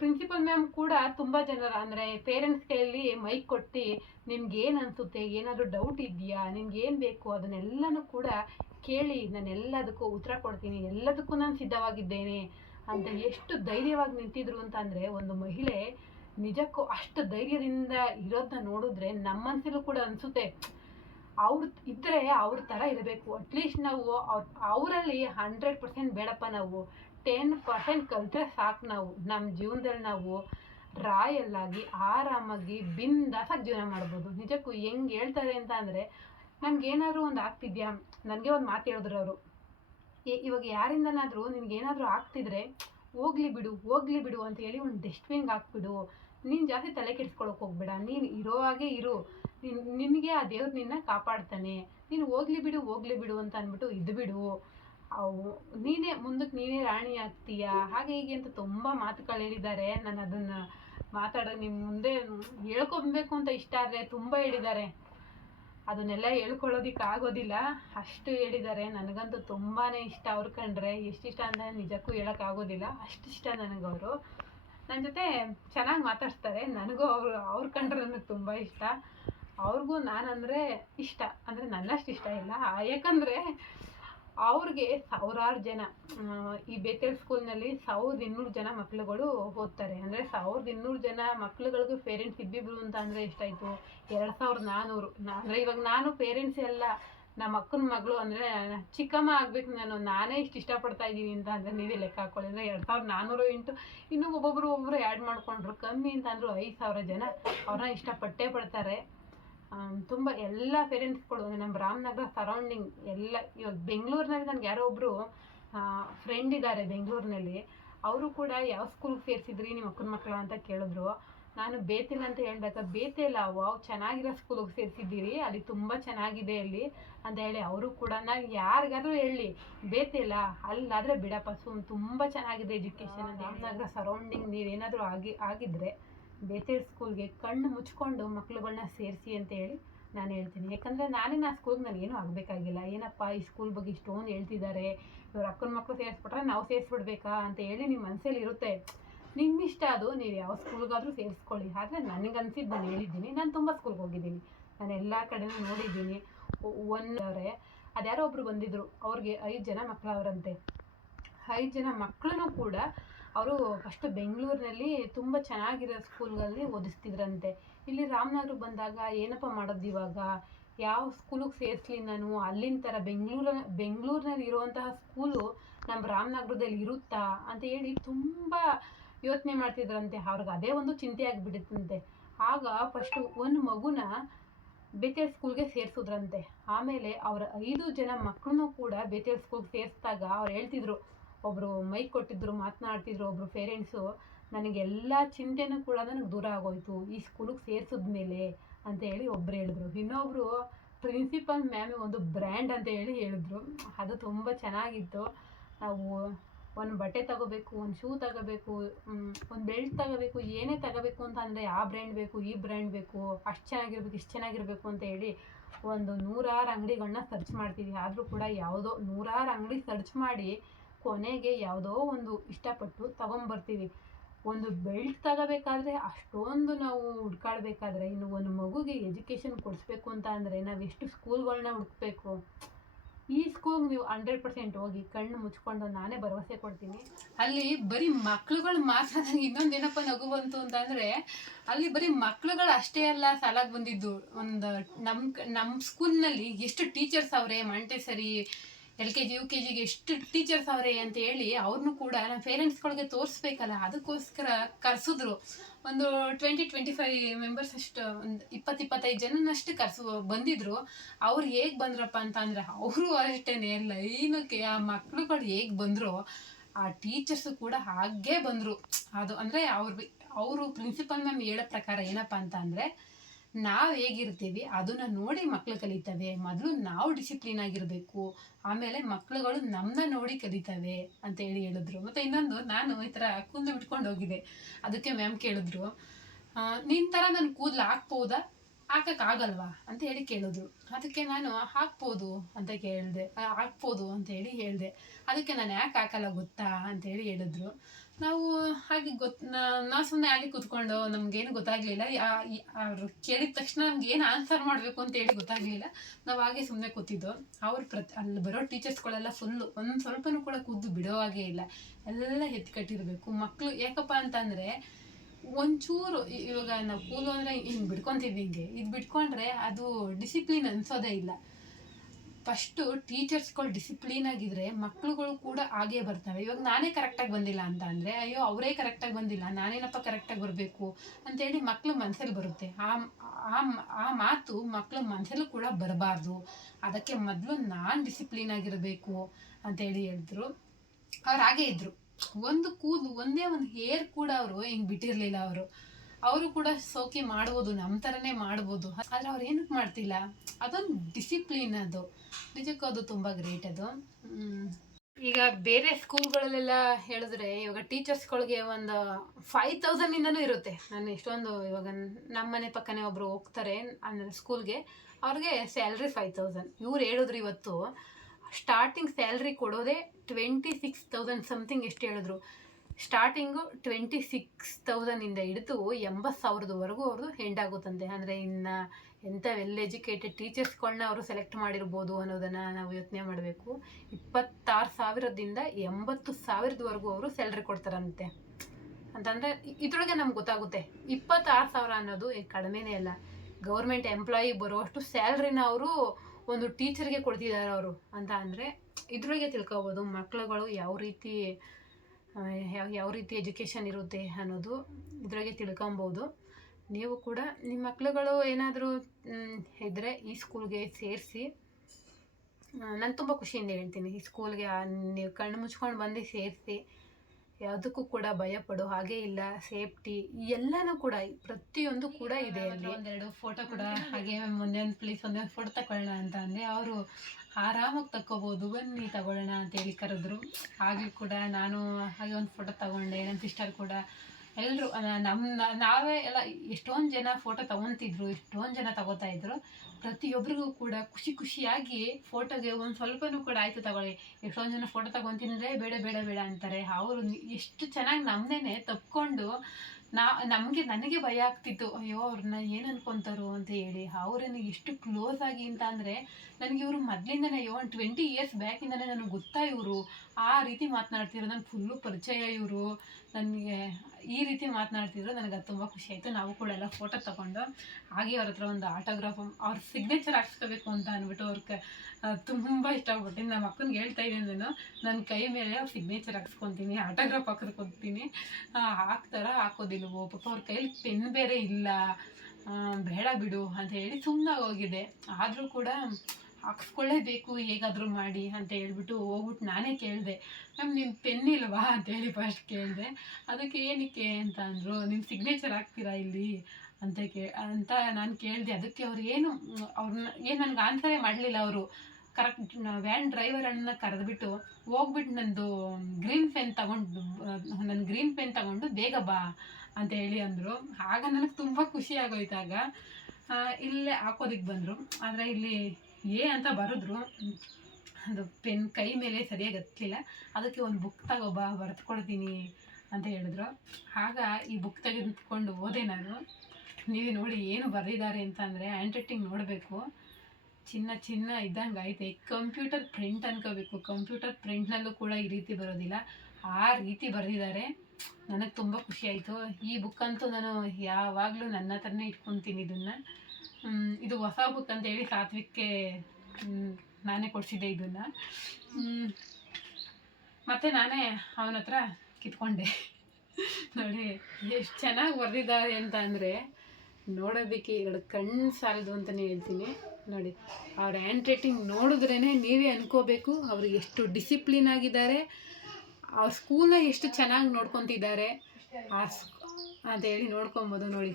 ಪ್ರಿನ್ಸಿಪಲ್ ಮ್ಯಾಮ್ ಕೂಡ ತುಂಬ ಜನರ ಅಂದರೆ ಪೇರೆಂಟ್ಸ್ ಕೈಯಲ್ಲಿ ಮೈಕ್ ಕೊಟ್ಟು ನಿಮ್ಗೆ ಏನು ಅನಿಸುತ್ತೆ, ಏನಾದರೂ ಡೌಟ್ ಇದೆಯಾ, ನಿಮ್ಗೆ ಏನು ಬೇಕು ಅದನ್ನೆಲ್ಲನೂ ಕೂಡ ಕೇಳಿ, ನಾನು ಎಲ್ಲದಕ್ಕೂ ಉತ್ತರ ಕೊಡ್ತೀನಿ, ಎಲ್ಲದಕ್ಕೂ ನಾನು ಸಿದ್ಧವಾಗಿದ್ದೇನೆ ಅಂತ ಎಷ್ಟು ಧೈರ್ಯವಾಗಿ ನಿಂತಿದ್ರು ಅಂತ ಅಂದರೆ, ಒಂದು ಮಹಿಳೆ ನಿಜಕ್ಕೂ ಅಷ್ಟು ಧೈರ್ಯದಿಂದ ಇರೋದನ್ನ ನೋಡಿದ್ರೆ ನಮ್ಮ ಮನಸ್ಸಲ್ಲೂ ಕೂಡ ಅನಿಸುತ್ತೆ, ಅವ್ರು ಇದ್ದರೆ ಅವ್ರ ಥರ ಇರಬೇಕು. ಅಟ್ಲೀಸ್ಟ್ ನಾವು ಅವರಲ್ಲಿ 100% ಬೇಡಪ್ಪ, ನಾವು 10% ಕಲಿತ್ರೆ ಸಾಕು. ನಾವು ನಮ್ಮ ಜೀವನದಲ್ಲಿ ನಾವು ರಾಯಲ್ಲಾಗಿ ಆರಾಮಾಗಿ ಬಿಂದಾಸಾಗಿ ಜೀವನ ಮಾಡ್ಬೋದು. ನಿಜಕ್ಕೂ ಹೆಂಗೆ ಹೇಳ್ತಾರೆ ಅಂತ ಅಂದರೆ, ನಮಗೇನಾದರೂ ಒಂದು ಆಗ್ತಿದ್ಯಾ, ನನಗೆ ಒಂದು ಮಾತು ಹೇಳಿದ್ರು ಅವರು, ಇವಾಗ ಯಾರಿಂದನಾದರೂ ನಿನಗೇನಾದರೂ ಆಗ್ತಿದ್ರೆ ಹೋಗ್ಲಿ ಬಿಡು ಅಂತ ಹೇಳಿ ಒಂದು ಡಸ್ಟ್ಬಿನ್ಗೆ ಹಾಕ್ಬಿಡು. ನೀನು ಜಾಸ್ತಿ ತಲೆ ಕೆಡಿಸ್ಕೊಳಕ್ಕೆ ಹೋಗ್ಬೇಡ, ನೀನು ಇರೋ ಹಾಗೆ ಇರು, ನಿನಗೆ ಆ ದೇವ್ರು ನಿನ್ನ ಕಾಪಾಡ್ತಾನೆ, ನೀನು ಹೋಗ್ಲಿ ಬಿಡು ಅಂತ ಅಂದ್ಬಿಟ್ಟು ಇದ್ಬಿಡು ಅವು ನೀನೇ ರಾಣಿ ಆಗ್ತೀಯಾ ಹಾಗೆ ಹೀಗೆ ಅಂತ ತುಂಬ ಮಾತುಗಳು ಹೇಳಿದ್ದಾರೆ. ನಾನು ಅದನ್ನು ಮಾತಾಡೋದು ನಿಮ್ಮ ಮುಂದೆ ಹೇಳ್ಕೊಬೇಕು ಅಂತ ಇಷ್ಟ ಆದರೆ ತುಂಬ ಹೇಳಿದ್ದಾರೆ. ಅದನ್ನೆಲ್ಲ ಹೇಳ್ಕೊಳ್ಳೋದಿಕ್ಕೆ ಆಗೋದಿಲ್ಲ, ಅಷ್ಟು ಹೇಳಿದ್ದಾರೆ. ನನಗಂತೂ ತುಂಬಾ ಇಷ್ಟ ಅವ್ರು ಕಂಡ್ರೆ. ಎಷ್ಟಿಷ್ಟ ಅಂದರೆ ನಿಜಕ್ಕೂ ಹೇಳೋಕ್ಕಾಗೋದಿಲ್ಲ, ಅಷ್ಟು ಇಷ್ಟ ನನಗವರು. ನನ್ನ ಜೊತೆ ಚೆನ್ನಾಗಿ ಮಾತಾಡ್ತಾರೆ. ನನಗೂ ಅವ್ರು ಕಂಡ್ರೆ ನನಗೆ ತುಂಬ ಇಷ್ಟ. ಅವ್ರಿಗೂ ನಾನಂದರೆ ಇಷ್ಟ, ಅಂದರೆ ನನ್ನಷ್ಟು ಇಷ್ಟ ಇಲ್ಲ. ಯಾಕಂದರೆ ಅವ್ರಿಗೆ ಸಾವಿರಾರು ಜನ, ಈ ಬೇತೇಲ್ ಸ್ಕೂಲ್ನಲ್ಲಿ 1200 ಜನ ಮಕ್ಳುಗಳು ಓದ್ತಾರೆ. ಅಂದರೆ 1200 ಜನ ಮಕ್ಳುಗಳಿಗೂ ಪೇರೆಂಟ್ಸ್ ಇಬ್ಬಿಬ್ರು ಅಂತ ಅಂದರೆ ಎಷ್ಟಾಯಿತು? 2400. ಅಂದರೆ ಇವಾಗ ನಾನು ಪೇರೆಂಟ್ಸ್ ಎಲ್ಲ ನಮ್ಮ ಅಕ್ಕನ ಮಗಳು ಅಂದರೆ ಚಿಕ್ಕಮ್ಮ ಆಗಬೇಕು ನಾನೇ ಇಷ್ಟು ಇಷ್ಟಪಡ್ತಾ ಇದ್ದೀನಿ ಅಂತ ಅಂದರೆ ನೀವೇ ಲೆಕ್ಕ ಹಾಕೊಳ್ಳಿ. ಅಂದರೆ 2400 ಇಂಟು ಇನ್ನೂ ಒಬ್ಬೊಬ್ಬರು ಆ್ಯಡ್ ಮಾಡಿಕೊಂಡ್ರು, ಕಮ್ಮಿ ಅಂತ ಅಂದರು 5000 ಜನ ಅವ್ರನ್ನ ಇಷ್ಟಪಟ್ಟೇ ಪಡ್ತಾರೆ. ತುಂಬ ಎಲ್ಲ ಪೇರೆಂಟ್ಸ್ಗಳು ಅಂದರೆ ನಮ್ಮ ರಾಮನಗರ ಸರೌಂಡಿಂಗ್ ಎಲ್ಲ. ಇವಾಗ ಬೆಂಗಳೂರಿನಲ್ಲಿ ನನಗೆ ಯಾರೋ ಒಬ್ಬರು ಫ್ರೆಂಡ್ ಇದ್ದಾರೆ ಬೆಂಗಳೂರಿನಲ್ಲಿ. ಅವರು ಕೂಡ ಯಾವ ಸ್ಕೂಲ್ಗೆ ಸೇರಿಸಿದ್ರಿ ನಿಮ್ಮ ಅಕ್ಕನ ಮಕ್ಕಳ ಅಂತ ಕೇಳಿದ್ರು. ನಾನು ಬೇತೇಲ್ ಅಂತ ಹೇಳಿದಾಗ, ಬೇತೇಲ ವಾವ್ ಚೆನ್ನಾಗಿರೋ ಸ್ಕೂಲಿಗೆ ಸೇರಿಸಿದ್ದೀರಿ, ಅಲ್ಲಿ ತುಂಬ ಚೆನ್ನಾಗಿದೆ ಅಲ್ಲಿ ಅಂತ ಹೇಳಿ ಅವರು ಕೂಡ. ನಾನು ಯಾರಿಗಾದ್ರೂ ಹೇಳಿ ಬೇತೇಲ ಅಲ್ಲಾದರೆ ಬಿಡಪ್ಪ ತುಂಬ ಚೆನ್ನಾಗಿದೆ ಎಜುಕೇಷನ್. ರಾಮನಗರ ಸರೌಂಡಿಂಗ್ ನೀವೇನಾದರೂ ಆಗಿದ್ದರೆ ಬೇತೇಲ್ ಸ್ಕೂಲ್ಗೆ ಕಣ್ಣು ಮುಚ್ಕೊಂಡು ಮಕ್ಳುಗಳನ್ನ ಸೇರಿಸಿ ಅಂತ ಹೇಳಿ ನಾನು ಹೇಳ್ತೀನಿ. ಯಾಕಂದರೆ ನಾನೇ ಸ್ಕೂಲ್ಗೆ ನನಗೇನು ಆಗಬೇಕಾಗಿಲ್ಲ. ಏನಪ್ಪ ಈ ಸ್ಕೂಲ್ ಬಗ್ಗೆ ಇಷ್ಟೊಂದು ಹೇಳ್ತಿದ್ದಾರೆ, ಇವ್ರ ಅಕ್ಕನ ಮಕ್ಕಳು ಸೇರಿಸ್ಬಿಟ್ರೆ ನಾವು ಸೇರಿಸ್ಬಿಡ್ಬೇಕಾ ಅಂತ ಹೇಳಿ ನಿಮ್ಮ ಮನಸ್ಸಲ್ಲಿ ಇರುತ್ತೆ. ನಿಮ್ಮ ಇಷ್ಟ ಅದು, ನೀವು ಯಾವ ಸ್ಕೂಲ್ಗಾದರೂ ಸೇರಿಸ್ಕೊಳ್ಳಿ. ಆದರೆ ನನಗನ್ಸಿದ್ದು ನಾನು ಹೇಳಿದ್ದೀನಿ. ನಾನು ತುಂಬ ಸ್ಕೂಲ್ಗೆ ಹೋಗಿದ್ದೀನಿ, ನಾನು ಎಲ್ಲ ಕಡೆನೂ ನೋಡಿದ್ದೀನಿ. ಒಂದವರೆ ಅದ್ಯಾರೋ ಒಬ್ಬರು ಬಂದಿದ್ದರು, ಅವ್ರಿಗೆ 5 ಜನ ಮಕ್ಕಳವರಂತೆ. 5 ಜನ ಮಕ್ಕಳನ್ನು ಕೂಡ ಅವರು ಫಸ್ಟು ಬೆಂಗಳೂರಿನಲ್ಲಿ ತುಂಬ ಚೆನ್ನಾಗಿರೋ ಸ್ಕೂಲ್ಗಳಲ್ಲಿ ಓದಿಸ್ತಿದ್ರಂತೆ. ಇಲ್ಲಿ ರಾಮನಗರಕ್ಕೆ ಬಂದಾಗ ಏನಪ್ಪ ಮಾಡೋದು ಇವಾಗ, ಯಾವ ಸ್ಕೂಲಿಗೆ ಸೇರಿಸ್ಲಿ ನಾನು? ಅಲ್ಲಿನ ಥರ ಬೆಂಗಳೂರಿನಲ್ಲಿ ಇರುವಂತಹ ಸ್ಕೂಲು ನಮ್ಮ ರಾಮನಗರದಲ್ಲಿ ಇರುತ್ತಾ ಅಂತ ಹೇಳಿ ತುಂಬ ಯೋಚನೆ ಮಾಡ್ತಿದ್ರಂತೆ. ಅವ್ರಿಗೆ ಅದೇ ಒಂದು ಚಿಂತೆ ಆಗಿಬಿಡುತ್ತಂತೆ. ಆಗ ಫಸ್ಟು ಒಂದು ಮಗುನ ಬೇತೇಲ್ ಸ್ಕೂಲ್ಗೆ ಸೇರಿಸಿದ್ರಂತೆ. ಆಮೇಲೆ ಅವರ 5 ಜನ ಮಕ್ಕಳನ್ನೂ ಕೂಡ ಬೇತೇಲ್ ಸ್ಕೂಲ್ಗೆ ಸೇರಿಸಿದಾಗ ಅವ್ರು ಹೇಳ್ತಿದ್ರು, ಒಬ್ಬರು ಮೈಕ್ ಕೊಟ್ಟಿದ್ರು, ಮಾತನಾಡ್ತಿದ್ರು ಒಬ್ಬರು ಪೇರೆಂಟ್ಸು, ನನಗೆಲ್ಲ ಚಿಂತೆನೂ ಕೂಡ ನನಗೆ ದೂರ ಆಗೋಯ್ತು ಈ ಸ್ಕೂಲಿಗೆ ಸೇರಿಸಿದ್ಮೇಲೆ ಅಂತ ಹೇಳಿ ಒಬ್ಬರು ಹೇಳಿದ್ರು. ಇನ್ನೊಬ್ಬರು ಪ್ರಿನ್ಸಿಪಲ್ ಮ್ಯಾಮೇ ಒಂದು ಬ್ರ್ಯಾಂಡ್ ಅಂತ ಹೇಳಿ ಹೇಳಿದ್ರು. ಅದು ತುಂಬ ಚೆನ್ನಾಗಿತ್ತು. ನಾವು ಒಂದು ಬಟ್ಟೆ ತಗೋಬೇಕು, ಒಂದು ಶೂ ತಗೋಬೇಕು, ಒಂದು ಬೆಲ್ಟ್ ತಗೋಬೇಕು, ಏನೇ ತಗೋಬೇಕು ಅಂತ ಅಂದರೆ ಆ ಬ್ರ್ಯಾಂಡ್ ಬೇಕು, ಈ ಬ್ರ್ಯಾಂಡ್ ಬೇಕು, ಅಷ್ಟು ಚೆನ್ನಾಗಿರ್ಬೇಕು, ಇಷ್ಟು ಚೆನ್ನಾಗಿರಬೇಕು ಅಂತ ಹೇಳಿ ಒಂದು 100 ಅಂಗಡಿಗಳನ್ನ ಸರ್ಚ್ ಮಾಡ್ತೀವಿ. ಆದರೂ ಕೂಡ ಯಾವುದೋ 100 ಅಂಗಡಿ ಸರ್ಚ್ ಮಾಡಿ ಕೊನೆಗೆ ಯಾವುದೋ ಒಂದು ಇಷ್ಟಪಟ್ಟು ತೊಗೊಂಬರ್ತೀವಿ. ಒಂದು ಬೆಲ್ಟ್ ತಗೋಬೇಕಾದ್ರೆ ಅಷ್ಟೊಂದು ನಾವು ಹುಡ್ಕಾಡ್ಬೇಕಾದ್ರೆ, ಇನ್ನು ಒಂದು ಮಗುಗೆ ಎಜುಕೇಷನ್ ಕೊಡಿಸ್ಬೇಕು ಅಂತ ಅಂದರೆ ನಾವು ಎಷ್ಟು ಸ್ಕೂಲ್ಗಳನ್ನ ಹುಡುಕಬೇಕು. ಈ ಸ್ಕೂಲ್ಗೆ ನೀವು 100% ಹೋಗಿ ಕಣ್ಣು ಮುಚ್ಕೊಂಡು ನಾನೇ ಭರವಸೆ ಕೊಡ್ತೀನಿ. ಅಲ್ಲಿ ಬರೀ ಮಕ್ಳುಗಳು ಮಾತ್ರ. ನನಗೆ ಇನ್ನೊಂದು ಏನಪ್ಪ ನಗು ಬಂತು ಅಂತಂದರೆ, ಅಲ್ಲಿ ಬರೀ ಮಕ್ಳುಗಳು ಅಷ್ಟೇ ಅಲ್ಲ ಸಾಲಾಗಿ ಬಂದಿದ್ದು. ಒಂದು ನಮ್ಮ ಸ್ಕೂಲ್ನಲ್ಲಿ ಎಷ್ಟು ಟೀಚರ್ಸ್ ಅವರೇ, ಮಾಂಟೆಸರಿ LKG UKG ಎಷ್ಟು ಟೀಚರ್ಸ್ ಅವರೇ ಅಂತ ಹೇಳಿ ಅವ್ರನ್ನೂ ಕೂಡ ನಮ್ಮ ಪೇರೆಂಟ್ಸ್ಗಳಿಗೆ ತೋರಿಸ್ಬೇಕಲ್ಲ, ಅದಕ್ಕೋಸ್ಕರ ಕರೆಸಿದ್ರು. ಒಂದು 20-25 ಮೆಂಬರ್ಸ್ ಅಷ್ಟು, ಒಂದು 20-25 ಜನನಷ್ಟು ಬಂದಿದ್ರು. ಅವ್ರು ಹೇಗೆ ಬಂದ್ರಪ್ಪ ಅಂತ ಅಂದರೆ, ಅವರು ಅಷ್ಟೇ ಲೈನಕ್ಕೆ ಆ ಮಕ್ಳುಗಳು ಹೇಗೆ ಬಂದರು ಆ ಟೀಚರ್ಸು ಕೂಡ ಹಾಗೇ ಬಂದರು. ಅದು ಅಂದರೆ ಅವರು ಪ್ರಿನ್ಸಿಪಲ್ ಮ್ಯಾಮ್ ಹೇಳೋ ಪ್ರಕಾರ ಏನಪ್ಪ ಅಂತ ಅಂದರೆ, ನಾವು ಹೇಗಿರ್ತೀವಿ ಅದನ್ನು ನೋಡಿ ಮಕ್ಕಳು ಕಲಿತವೆ. ಮೊದಲು ನಾವು ಡಿಸಿಪ್ಲಿನ್ ಆಗಿರಬೇಕು, ಆಮೇಲೆ ಮಕ್ಕಳುಗಳು ನಮ್ಮನ್ನ ನೋಡಿ ಕಲಿತವೆ ಅಂತ ಹೇಳಿದ್ರು. ಮತ್ತು ಇನ್ನೊಂದು, ನಾನು ಈ ಥರ ಕೂದಲು ಬಿಟ್ಕೊಂಡು ಹೋಗಿದ್ದೆ. ಅದಕ್ಕೆ ಮ್ಯಾಮ್ ಕೇಳಿದ್ರು, ನಿನ್ನ ಥರ ನಾನು ಕೂದಲು ಹಾಕ್ಬೋದಾ, ಹಾಕೋಕ್ಕಾಗಲ್ವಾ ಅಂತ ಹೇಳಿ ಕೇಳಿದ್ರು. ಅದಕ್ಕೆ ನಾನು ಹಾಕ್ಬೋದು ಅಂತ ಹಾಕ್ಬೋದು ಅಂತ ಹೇಳಿ ಹೇಳಿದೆ. ಅದಕ್ಕೆ ನಾನು ಯಾಕೆ ಹಾಕಲ್ಲ ಗೊತ್ತಾ ಅಂತ ಹೇಳಿ ಹೇಳಿದ್ರು. ನಾವು ಹಾಗೆ ನಾವು ಸುಮ್ಮನೆ ಹಾಗೆ ಕೂತ್ಕೊಂಡು ನಮಗೇನು ಗೊತ್ತಾಗಲಿಲ್ಲ. ಅವರು ಕೇಳಿದ ತಕ್ಷಣ ನಮ್ಗೆ ಏನು ಆನ್ಸರ್ ಮಾಡಬೇಕು ಅಂತ ಹೇಳಿ ಗೊತ್ತಾಗಲಿಲ್ಲ. ನಾವು ಹಾಗೆ ಸುಮ್ಮನೆ ಕೂತಿದ್ದು. ಅಲ್ಲಿ ಬರೋ ಟೀಚರ್ಸ್ಗಳೆಲ್ಲ ಫುಲ್ಲು ಒಂದು ಸ್ವಲ್ಪನೂ ಕೂಡ ಕೂದಲು ಬಿಡೋ ಹಾಗೆ ಇಲ್ಲ, ಎಲ್ಲ ಎತ್ಕಟ್ಟಿರಬೇಕು ಮಕ್ಕಳು. ಯಾಕಪ್ಪ ಅಂತಂದರೆ ಒಂಚೂರು ಇವಾಗ ನಾವು ಕೂಲು ಅಂದರೆ ಹಿಂಗೆ ಬಿಡ್ಕೊತೀವಿ, ಇದು ಬಿಟ್ಕೊಂಡ್ರೆ ಅದು ಡಿಸಿಪ್ಲಿನ್ ಅನಿಸೋದೇ ಇಲ್ಲ. ಫಸ್ಟು ಟೀಚರ್ಸ್ಗಳು ಡಿಸಿಪ್ಲೀನ್ ಆಗಿದ್ರೆ ಮಕ್ಳುಗಳು ಕೂಡ ಹಾಗೇ ಬರ್ತವೆ. ಇವಾಗ ನಾನೇ ಕರೆಕ್ಟಾಗಿ ಬಂದಿಲ್ಲ ಅಂತ ಅಂದರೆ, ಅಯ್ಯೋ ಅವರೇ ಕರೆಕ್ಟಾಗಿ ಬಂದಿಲ್ಲ, ನಾನೇನಪ್ಪ ಕರೆಕ್ಟಾಗಿ ಬರಬೇಕು ಅಂತೇಳಿ ಮಕ್ಳು ಮನಸ್ಸಲ್ಲಿ ಬರುತ್ತೆ. ಆ ಮಾತು ಮಕ್ಳು ಮನಸ್ಸಲ್ಲೂ ಕೂಡ ಬರಬಾರ್ದು. ಅದಕ್ಕೆ ಮೊದಲು ನಾನು ಡಿಸಿಪ್ಲೀನ್ ಆಗಿರಬೇಕು ಅಂತೇಳಿ ಹೇಳಿದ್ರು. ಅವ್ರು ಹಾಗೇ ಇದ್ದರು. ಒಂದು ಕೂದಲು, ಒಂದೇ ಒಂದು ಹೇರ್ ಕೂಡ ಅವರು ಹಿಂಗೆ ಬಿಟ್ಟಿರಲಿಲ್ಲ. ಅವರು ಕೂಡ ಸೋಕಿ ಮಾಡ್ಬೋದು, ನಮ್ಮ ಥರನೇ ಮಾಡ್ಬೋದು, ಆದರೆ ಅವ್ರು ಏನಕ್ಕೆ ಮಾಡ್ತಿಲ್ಲ? ಅದೊಂದು ಡಿಸಿಪ್ಲಿನ್. ಅದು ನಿಜಕ್ಕೂ ಅದು ತುಂಬ ಗ್ರೇಟ್. ಅದು ಈಗ ಬೇರೆ ಸ್ಕೂಲ್ಗಳಲ್ಲೆಲ್ಲ ಹೇಳಿದ್ರೆ ಇವಾಗ ಟೀಚರ್ಸ್ಗಳಿಗೆ ಒಂದು 5,000ಇಂದನೂ ಇರುತ್ತೆ. ನಾನು ಎಷ್ಟೊಂದು ಇವಾಗ ನಮ್ಮ ಮನೆ ಪಕ್ಕನೇ ಒಬ್ಬರು ಹೋಗ್ತಾರೆ ಅಂದರೆ ಸ್ಕೂಲ್ಗೆ, ಅವ್ರಿಗೆ ಸ್ಯಾಲ್ರಿ 5,000. ಇವ್ರು ಹೇಳಿದ್ರು ಇವತ್ತು ಸ್ಟಾರ್ಟಿಂಗ್ ಸ್ಯಾಲ್ರಿ ಕೊಡೋದೇ 26,000 ಸಮಥಿಂಗ್ ಎಷ್ಟು ಹೇಳಿದ್ರು. ಸ್ಟಾರ್ಟಿಂಗು 26,000ಇಂದ ಹಿಡಿದು 80,000ವರೆಗೂ ಅವ್ರದ್ದು ಎಂಡ್ ಆಗುತ್ತಂತೆ. ಅಂದರೆ ಇನ್ನು ಎಂಥ ವೆಲ್ ಎಜುಕೇಟೆಡ್ ಟೀಚರ್ಸ್ಗಳನ್ನ ಅವರು ಸೆಲೆಕ್ಟ್ ಮಾಡಿರ್ಬೋದು ಅನ್ನೋದನ್ನು ನಾವು ಯೋಚನೆ ಮಾಡಬೇಕು. 26,000ದಿಂದ 80,000ವರೆಗೂ ಅವರು ಸ್ಯಾಲ್ರಿ ಕೊಡ್ತಾರಂತೆ. ಅಂತಂದರೆ ಇದ್ರೊಳಗೆ ನಮ್ಗೆ ಗೊತ್ತಾಗುತ್ತೆ 26,000 ಅನ್ನೋದು ಕಡಿಮೆನೇ ಅಲ್ಲ. ಗೌರ್ಮೆಂಟ್ ಎಂಪ್ಲಾಯಿ ಬರುವಷ್ಟು ಸ್ಯಾಲ್ರಿನ ಅವರು ಒಂದು ಟೀಚರ್ಗೆ ಕೊಡ್ತಿದ್ದಾರೆ ಅವರು ಅಂತ. ಅಂದರೆ ಇದ್ರೊಳಗೆ ತಿಳ್ಕೊಬೋದು ಮಕ್ಳುಗಳು ಯಾವ ರೀತಿ ಎಜುಕೇಷನ್ ಇರುತ್ತೆ ಅನ್ನೋದು ಇದ್ರಾಗೆ ತಿಳ್ಕೊಬೋದು. ನೀವು ಕೂಡ ನಿಮ್ಮ ಮಕ್ಳುಗಳು ಏನಾದರೂ ಇದ್ದರೆ ಈ ಸ್ಕೂಲ್ಗೆ ಸೇರಿಸಿ. ನಾನು ತುಂಬ ಖುಷಿಯಿಂದ ಹೇಳ್ತೀನಿ, ಈ ಸ್ಕೂಲ್ಗೆ ನೀವು ಕಣ್ಣು ಮುಚ್ಕೊಂಡು ಬಂದು ಸೇರಿಸಿ. ಯಾವುದಕ್ಕೂ ಕೂಡ ಭಯಪಡೋ ಹಾಗೆ ಇಲ್ಲ. ಸೇಫ್ಟಿ ಎಲ್ಲನೂ ಕೂಡ ಪ್ರತಿಯೊಂದು ಕೂಡ ಇದೆ ಅಲ್ಲಿ. ಒಂದೆರಡು ಫೋಟೋ ಕೂಡ ಹಾಗೆ ಒಂದೊಂದು ಪ್ಲೀಸ್ ಒಂದೊಂದು ಫೋಟೋ ತಗೊಳ್ಳೋಣ ಅಂತ ಅಂದರೆ ಅವರು ಆರಾಮಾಗಿ ತಗೋಬೋದು, ಬನ್ನಿ ತಗೊಳ್ಳೋಣ ಅಂತೇಳಿ ಕರೆದ್ರು. ಆಗಲಿ ಕೂಡ ನಾನು ಹಾಗೆ ಒಂದು ಫೋಟೋ ತಗೊಂಡೆ. ನನ್ನ ಸಿಸ್ಟರ್ ಕೂಡ ಎಲ್ಲರೂ ನಾವೇ ಎಲ್ಲ ಎಷ್ಟೊಂದು ಜನ ಫೋಟೋ ತೊಗೊತಿದ್ರು, ಎಷ್ಟೊಂದು ಜನ ತಗೋತಾ ಇದ್ರು. ಪ್ರತಿಯೊಬ್ಬರಿಗೂ ಕೂಡ ಖುಷಿಯಾಗಿ ಫೋಟೋಗೆ ಒಂದು ಸ್ವಲ್ಪನೂ ಕೂಡ ಆಯಿತು ತಗೊಳ್ಳಿ. ಎಷ್ಟೊಂದು ಜನ ಫೋಟೋ ತಗೊತಿದ್ರೆ ಬೇಡ ಬೇಡ ಬೇಡ ಅಂತಾರೆ. ಅವರು ಎಷ್ಟು ಚೆನ್ನಾಗಿ ನಮ್ಮನ್ನೇ ತಪ್ಕೊಂಡು ನನಗೆ ಭಯ ಆಗ್ತಿತ್ತು, ಅಯ್ಯೋ ಅವ್ರನ್ನ ಏನು ಅನ್ಕೊತಾರೋ ಅಂತ ಹೇಳಿ. ಅವ್ರನ್ನ ಎಷ್ಟು ಕ್ಲೋಸ್ ಆಗಿ ಅಂತ ಅಂದರೆ ನನಗೆ ಇವರು ಮೊದಲಿಂದನೇ ಒಂದು 20 years ಬ್ಯಾಕಿಂದನೇ ನನಗೆ ಗೊತ್ತಾ ಇವರು ಆ ರೀತಿ ಮಾತನಾಡ್ತಿದ್ರು. ನನಗೆ ಫುಲ್ಲು ಪರಿಚಯ ಇವರು, ನನಗೆ ಈ ರೀತಿ ಮಾತನಾಡ್ತಿದ್ರು. ನನಗೆ ಅದು ತುಂಬ ಖುಷಿ ಆಯಿತು. ನಾವು ಕೂಡ ಎಲ್ಲ ಫೋಟೋ ತೊಗೊಂಡು ಹಾಗೆ ಅವ್ರ ಹತ್ರ ಒಂದು ಆಟೋಗ್ರಾಫ್ ಅವ್ರ ಸಿಗ್ನೇಚರ್ ಹಾಕ್ಸ್ಕೋಬೇಕು ಅಂತ ಅಂದ್ಬಿಟ್ಟು ತುಂಬ ಇಷ್ಟಪಟ್ಟು ನಮ್ಮ ಅಕ್ಕನಿಗೆ ಹೇಳ್ತಾ ಇದ್ದೀನಿ ನಾನು, ನನ್ನ ಕೈ ಮೇಲೆ ಅವ್ರ ಸಿಗ್ನೇಚರ್ ಹಾಕ್ಸ್ಕೊತೀನಿ, ಆಟೋಗ್ರಾಫ್ ಹಾಕಿಸ್ಕೊತೀನಿ. ಹಾಕೋದಿಲ್ವೋ ಪಾಪ, ಅವ್ರ ಕೈಲಿ ಪೆನ್ ಬೇರೆ ಇಲ್ಲ, ಬೇಡ ಬಿಡು ಅಂತ ಹೇಳಿ ಸುಮ್ಮನೆ ಹೋಗಿದೆ. ಆದರೂ ಕೂಡ ಹಾಕ್ಸ್ಕೊಳ್ಳೇಬೇಕು ಹೇಗಾದರೂ ಮಾಡಿ ಅಂತ ಹೇಳ್ಬಿಟ್ಟು ಹೋಗ್ಬಿಟ್ಟು ನಾನೇ ಕೇಳಿದೆ, ಮ್ಯಾಮ್ ನಿಮ್ಮ ಪೆನ್ ಇಲ್ವಾ ಅಂತೇಳಿ ಫಸ್ಟ್ ಕೇಳಿದೆ. ಅದಕ್ಕೆ ಏನಕ್ಕೆ ಅಂತ ಅಂದರು, ನಿಮ್ಮ ಸಿಗ್ನೇಚರ್ ಹಾಕ್ತೀರಾ ಇಲ್ಲಿ ಅಂತ ನಾನು ಕೇಳಿದೆ. ಅದಕ್ಕೆ ಅವ್ರು ಏನು ನನಗೆ ಆನ್ಸರೇ ಮಾಡಲಿಲ್ಲ. ಅವರು ಕರೆಕ್ಟ್ ವ್ಯಾನ್ ಡ್ರೈವರನ್ನು ಕರೆದ್ಬಿಟ್ಟು ಹೋಗ್ಬಿಟ್ಟು ನನ್ನ ಗ್ರೀನ್ ಪೆನ್ ತಗೊಂಡು ಬೇಗ ಬಾ ಅಂತ ಹೇಳಿ ಅಂದರು. ಆಗ ನನಗೆ ತುಂಬ ಖುಷಿ ಆಗೋಯ್ತಾಗ. ಇಲ್ಲೇ ಹಾಕೋದಕ್ಕೆ ಬಂದರು. ಆದರೆ ಇಲ್ಲಿ ಅಂತ ಬರೆದ್ರು, ಅದು ಪೆನ್ ಕೈ ಮೇಲೆ ಸರಿಯಾಗಿ ಹತ್ತಲಿಲ್ಲ. ಅದಕ್ಕೆ ಒಂದು ಬುಕ್ ತಗೋಬಾ ಬರೆದುಕೊಡ್ತೀನಿ ಅಂತ ಹೇಳಿದ್ರು. ಆಗ ಈ ಬುಕ್ ತೆಗೆದುಕೊಂಡು ಹೋದೆ ನಾನು. ನೀವೇ ನೋಡಿ ಏನು ಬರೆದಿದ್ದಾರೆ ಅಂತ ಅಂದರೆ ಹ್ಯಾಂಡ್ ರೈಟಿಂಗ್ ನೋಡಬೇಕು, ಚಿನ್ನ ಇದ್ದಂಗೆ ಐತೆ. ಕಂಪ್ಯೂಟರ್ ಪ್ರಿಂಟ್ ಅನ್ಕೋಬೇಕು. ಕಂಪ್ಯೂಟರ್ ಪ್ರಿಂಟ್ನಲ್ಲೂ ಕೂಡ ಈ ರೀತಿ ಬರೋದಿಲ್ಲ, ಆ ರೀತಿ ಬರೆದಿದ್ದಾರೆ. ನನಗೆ ತುಂಬ ಖುಷಿ ಆಯಿತು. ಈ ಬುಕ್ ಅಂತೂ ನಾನು ಯಾವಾಗಲೂ ನನ್ನ ಹತ್ರನೇ ಇಟ್ಕೊತೀನಿ ಇದನ್ನು. ಇದು ಹೊಸ ಬುಕ್ ಅಂತೇಳಿ ಸಾತ್ವಿಕ್ಗೆ ನಾನೇ ಕೊಡಿಸಿದ್ದೆ ಇದನ್ನು. ಮತ್ತು ನಾನೇ ಅವನ ಹತ್ರ ಕಿತ್ಕೊಂಡೆ. ನೋಡಿ ಎಷ್ಟು ಚೆನ್ನಾಗಿ ಬರೆದಿದ್ದಾರೆ ಅಂತ ಅಂದರೆ ನೋಡೋದಕ್ಕೆ 2 ಕಣ್ಣು ಸಾಲದು ಅಂತಲೇ ಹೇಳ್ತೀನಿ. ನೋಡಿ ಅವ್ರ ಹ್ಯಾಂಡ್ ರೈಟಿಂಗ್ ನೋಡಿದ್ರೇ ನೀವೇ ಅನ್ಕೋಬೇಕು ಅವ್ರು ಎಷ್ಟು ಡಿಸಿಪ್ಲಿನ್ ಆಗಿದ್ದಾರೆ, ಅವ್ರ ಸ್ಕೂಲ್ನ ಎಷ್ಟು ಚೆನ್ನಾಗಿ ನೋಡ್ಕೊತಿದ್ದಾರೆ ಅಂತ ಹೇಳಿ ನೋಡ್ಕೊಬೋದು. ನೋಡಿ,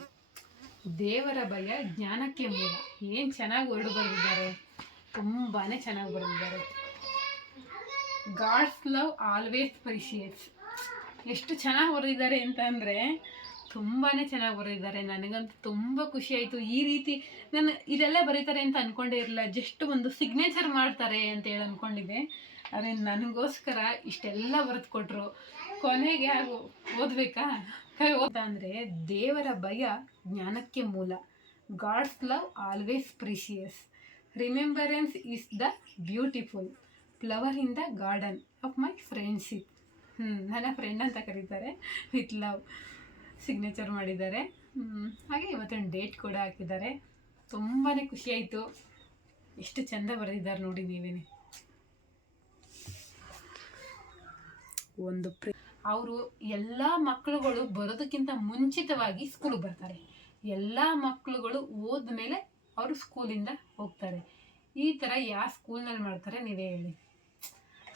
ದೇವರ ಭಯ ಜ್ಞಾನಕ್ಕೆ ಮೂಲ. ಏನು ಚೆನ್ನಾಗಿ ವರ್ಡ್ ಬರೆದಿದ್ದಾರೆ, ತುಂಬಾ ಚೆನ್ನಾಗಿ ಬರೆದಿದ್ದಾರೆ. God's love always precious. ಎಷ್ಟು ಚೆನ್ನಾಗಿ ಬರೆದಿದ್ದಾರೆ ಅಂತ ಅಂದರೆ ತುಂಬಾ ಚೆನ್ನಾಗಿ ಬರೆದಿದ್ದಾರೆ. ನನಗಂತೂ ತುಂಬ ಖುಷಿ ಆಯಿತು. ಈ ರೀತಿ ನಾನು ಇದೆಲ್ಲ ಬರೀತಾರೆ ಅಂತ ಅಂದ್ಕೊಂಡೇ ಇರಲಿಲ್ಲ. ಜಸ್ಟ್ ಒಂದು ಸಿಗ್ನೇಚರ್ ಮಾಡ್ತಾರೆ ಅಂತ ಹೇಳಿ ಅಂದ್ಕೊಂಡಿದ್ದೆ. ಆದರೆ ನನಗೋಸ್ಕರ ಇಷ್ಟೆಲ್ಲ ಬರೆದು ಕೊಟ್ಟರು. ಕೊನೆಗೆ ಹಾಗೂ ಓದಬೇಕಾ ಅಂದರೆ ದೇವರ ಭಯ ಜ್ಞಾನಕ್ಕೆ ಮೂಲ. God's love always precious. Remembrance is the beautiful flower in the garden of my friendship. ನನ್ನ ಫ್ರೆಂಡ್ ಅಂತ ಕರೀತಾರೆ. ವಿತ್ ಲವ್ ಸಿಗ್ನೇಚರ್ ಮಾಡಿದ್ದಾರೆ. ಹಾಗೆ ಇವತ್ತೊಂದು ಡೇಟ್ ಕೂಡ ಹಾಕಿದ್ದಾರೆ. ತುಂಬಾ ಖುಷಿ ಆಯಿತು. ಎಷ್ಟು ಚೆಂದ ಬರೆದಿದ್ದಾರೆ ನೋಡಿ ನೀವೇನೆ. ಒಂದು ಅವರು ಎಲ್ಲ ಮಕ್ಕಳುಗಳು ಬರೋದಕ್ಕಿಂತ ಮುಂಚಿತವಾಗಿ ಸ್ಕೂಲಿಗೆ ಬರ್ತಾರೆ. ಎಲ್ಲ ಮಕ್ಕಳುಗಳು ಹೋದ್ಮೇಲೆ ಅವರು ಸ್ಕೂಲಿಂದ ಹೋಗ್ತಾರೆ. ಈ ಥರ ಯಾವ ಸ್ಕೂಲ್ನಲ್ಲಿ ಮಾಡ್ತಾರೆ ನೀವೇ ಹೇಳಿ.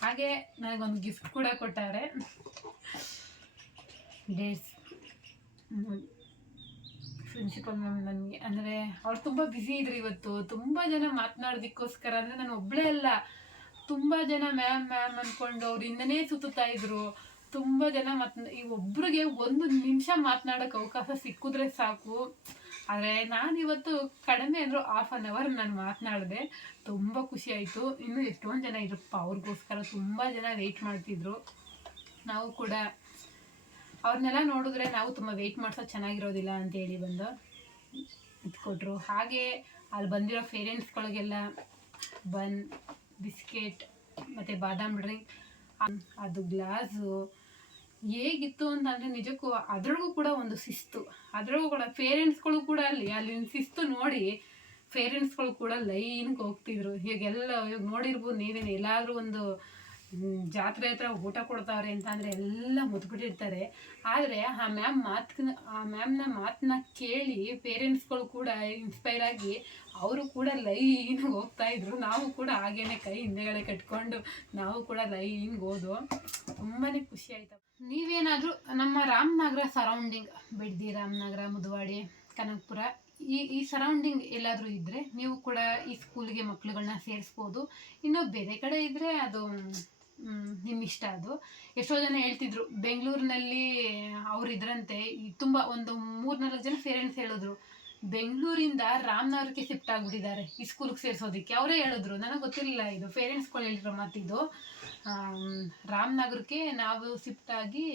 ಹಾಗೆ ನನಗೊಂದು ಗಿಫ್ಟ್ ಕೂಡ ಕೊಟ್ಟಾರೆ. ಡೇಟ್ಸ್ ಪ್ರಿನ್ಸಿಪಲ್ ಮ್ಯಾಮ್ ನನಗೆ ಅಂದರೆ ಅವ್ರು ತುಂಬ ಬ್ಯುಸಿ ಇದ್ರು ಇವತ್ತು. ತುಂಬ ಜನ ಮಾತನಾಡೋದಕ್ಕೋಸ್ಕರ ಅಂದರೆ ನಾನು ಒಬ್ಬಳೇ ಅಲ್ಲ, ತುಂಬ ಜನ ಮ್ಯಾಮ್ ಮ್ಯಾಮ್ ಅಂದ್ಕೊಂಡು ಅವ್ರಿಂದನೇ ಸುತ್ತುತ್ತಾ ಇದ್ರು. ತುಂಬ ಜನ ಈ ಒಬ್ರಿಗೆ 1 ನಿಮಿಷ ಮಾತನಾಡೋಕೆ ಅವಕಾಶ ಸಿಕ್ಕಿದ್ರೆ ಸಾಕು. ಆದರೆ ನಾನಿವತ್ತು ಕಡಿಮೆ ಅಂದರೂ 1/2 ಅವರ್ ನಾನು ಮಾತನಾಡಿದೆ. ತುಂಬ ಖುಷಿ ಆಯಿತು. ಇನ್ನೂ ಎಷ್ಟೊಂದು ಜನ ಇದ್ರಪ್ಪ, ಅವ್ರಿಗೋಸ್ಕರ ತುಂಬ ಜನ ವೆಯ್ಟ್ ಮಾಡ್ತಿದ್ರು. ನಾವು ಕೂಡ ಅವ್ರನ್ನೆಲ್ಲ ನೋಡಿದ್ರೆ ನಾವು ತುಂಬ ವೆಯ್ಟ್ ಮಾಡ್ಸೋದು ಚೆನ್ನಾಗಿರೋದಿಲ್ಲ ಅಂತೇಳಿ ಬಂದು ಇಟ್ಕೊಟ್ರು. ಹಾಗೆ ಅಲ್ಲಿ ಬಂದಿರೋ ಪೇರೆಂಟ್ಸ್ಗಳಿಗೆಲ್ಲ ಬಿಸ್ಕೆಟ್ ಮತ್ತು ಬಾದಾಮ್ ಡ್ರಿಂಕ್, ಅದು ಗ್ಲಾಸು ಹೇಗಿತ್ತು ಅಂತಂದರೆ ನಿಜಕ್ಕೂ ಅದ್ರೊಳಗೂ ಕೂಡ ಒಂದು ಶಿಸ್ತು. ಅದ್ರೊಳಗೂ ಕೂಡ ಪೇರೆಂಟ್ಸ್ಗಳು ಕೂಡ ಅಲ್ಲಿನ ಶಿಸ್ತು ನೋಡಿ ಪೇರೆಂಟ್ಸ್ಗಳು ಕೂಡ ಲೈನ್ಗೆ ಹೋಗ್ತಿದ್ರು. ಇವಾಗ ನೋಡಿರ್ಬೋದು ನೀವೇನು, ಎಲ್ಲಾದರೂ ಒಂದು ಜಾತ್ರೆ ಹತ್ರ ಊಟ ಕೊಡ್ತಾವ್ರೆ ಅಂತಂದರೆ ಎಲ್ಲ ಮುದ್ಬಿಟ್ಟಿರ್ತಾರೆ. ಆದರೆ ಆ ಮ್ಯಾಮ್ನ ಮಾತನ್ನ ಕೇಳಿ ಪೇರೆಂಟ್ಸ್ಗಳು ಕೂಡ ಇನ್ಸ್ಪೈರ್ ಆಗಿ ಅವರು ಕೂಡ ಲೈನ್ಗೆ ಹೋಗ್ತಾಯಿದ್ರು. ನಾವು ಕೂಡ ಹಾಗೇನೆ ಕೈ ಹಿಂದೆಗಡೆ ಕಟ್ಕೊಂಡು ನಾವು ಕೂಡ ಲೈನ್ಗೆ ಹೋದೋ. ತುಂಬಾ ಖುಷಿ ಆಯಿತು. ನೀವೇನಾದರೂ ನಮ್ಮ ರಾಮನಗರ ಸರೌಂಡಿಂಗ್, ಬಿಡ್ದಿ, ರಾಮನಗರ, ಮುದುವಾಡಿ, ಕನಕಪುರ ಈ ಸರೌಂಡಿಂಗ್ ಎಲ್ಲಾದರೂ ಇದ್ದರೆ ನೀವು ಕೂಡ ಈ ಸ್ಕೂಲಿಗೆ ಮಕ್ಳುಗಳನ್ನ ಸೇರಿಸ್ಬೋದು. ಇನ್ನು ಬೇರೆ ಕಡೆ ಇದ್ದರೆ ಅದು ನಿಮ್ಮ ಇಷ್ಟ. ಅದು ಎಷ್ಟೋ ಜನ ಹೇಳ್ತಿದ್ರು ಬೆಂಗಳೂರಿನಲ್ಲಿ ಅವ್ರು ಇದ್ರಂತೆ, ತುಂಬ ಒಂದು 3-4 ಜನ ಪೇರೆಂಟ್ಸ್ ಹೇಳಿದ್ರು ಬೆಂಗಳೂರಿಂದ ರಾಮನಗರಕ್ಕೆ ಶಿಫ್ಟ್ ಆಗಿಬಿಟ್ಟಿದ್ದಾರೆ ಈ ಸ್ಕೂಲ್ಗೆ ಸೇರಿಸೋದಕ್ಕೆ. ಅವರೇ ಹೇಳಿದ್ರು, ನನಗೆ ಗೊತ್ತಿರಲಿಲ್ಲ ಇದು ಪೇರೆಂಟ್ಸ್ಗಳು ಹೇಳಿರೋ ಮಾತಿದು. ರಾಮನಗರಕ್ಕೆ ನಾವು ಶಿಫ್ಟ್ ಆಗಿ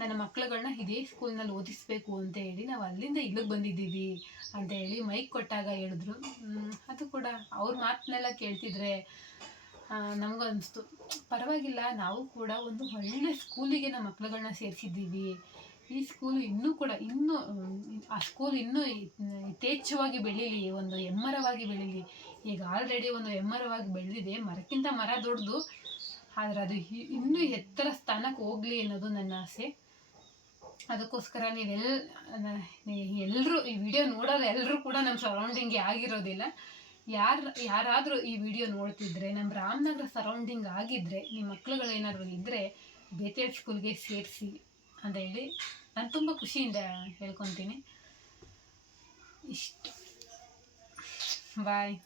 ನನ್ನ ಮಕ್ಳುಗಳನ್ನ ಇದೇ ಸ್ಕೂಲ್ನಲ್ಲಿ ಓದಿಸ್ಬೇಕು ಅಂತ ಹೇಳಿ ನಾವು ಅಲ್ಲಿಂದ ಇಲ್ಲಿಗೆ ಬಂದಿದ್ದೀವಿ ಅಂತ ಹೇಳಿ ಮೈಕ್ ಕೊಟ್ಟಾಗ ಹೇಳಿದ್ರು. ಅದು ಕೂಡ ಅವ್ರ ಮಾತನ್ನೆಲ್ಲ ಕೇಳ್ತಿದ್ರೆ ನಮಗೂ ಅನಿಸ್ತು, ಪರವಾಗಿಲ್ಲ, ನಾವು ಕೂಡ ಒಂದು ಒಳ್ಳೆ ಸ್ಕೂಲಿಗೆ ನಮ್ಮ ಮಕ್ಳುಗಳನ್ನ ಸೇರಿಸಿದ್ದೀವಿ. ಈ ಸ್ಕೂಲು ಇನ್ನೂ ಆ ಸ್ಕೂಲ್ ಇನ್ನೂ ಯಥೇಚ್ಛವಾಗಿ ಬೆಳೀಲಿ, ಒಂದು ಎಮ್ಮರವಾಗಿ ಬೆಳೀಲಿ. ಈಗ ಆಲ್ರೆಡಿ ಒಂದು ಎಮ್ಮರವಾಗಿ ಬೆಳೆದಿದೆ, ಮರಕ್ಕಿಂತ ಮರ ದೊಡ್ಡದು, ಆದರೆ ಅದು ಇನ್ನೂ ಎತ್ತರ ಸ್ಥಾನಕ್ಕೆ ಹೋಗಲಿ ಅನ್ನೋದು ನನ್ನ ಆಸೆ. ಅದಕ್ಕೋಸ್ಕರ ಎಲ್ಲರೂ ಈ ವಿಡಿಯೋ ನೋಡೋರು ಎಲ್ಲರೂ ಕೂಡ ನಮ್ಮ ಸರೌಂಡಿಂಗ್ಗೆ ಆಗಿರೋದಿಲ್ಲ. ಯಾರಾದರೂ ಈ ವಿಡಿಯೋ ನೋಡ್ತಿದ್ರೆ ನಮ್ಮ ರಾಮನಗರ ಸರೌಂಡಿಂಗ್ ಆಗಿದ್ದರೆ ನಿಮ್ಮ ಮಕ್ಳುಗಳೇನಾದರೂ ಇದ್ದರೆ ಬೇತೇಡ್ ಸ್ಕೂಲ್ಗೆ ಸೇರಿಸಿ ಅಂತ ಹೇಳಿ ನಾನು ತುಂಬ ಖುಷಿಯಿಂದ ಹೇಳ್ಕೊತೀನಿ. ಇಷ್ಟು. ಬಾಯ್.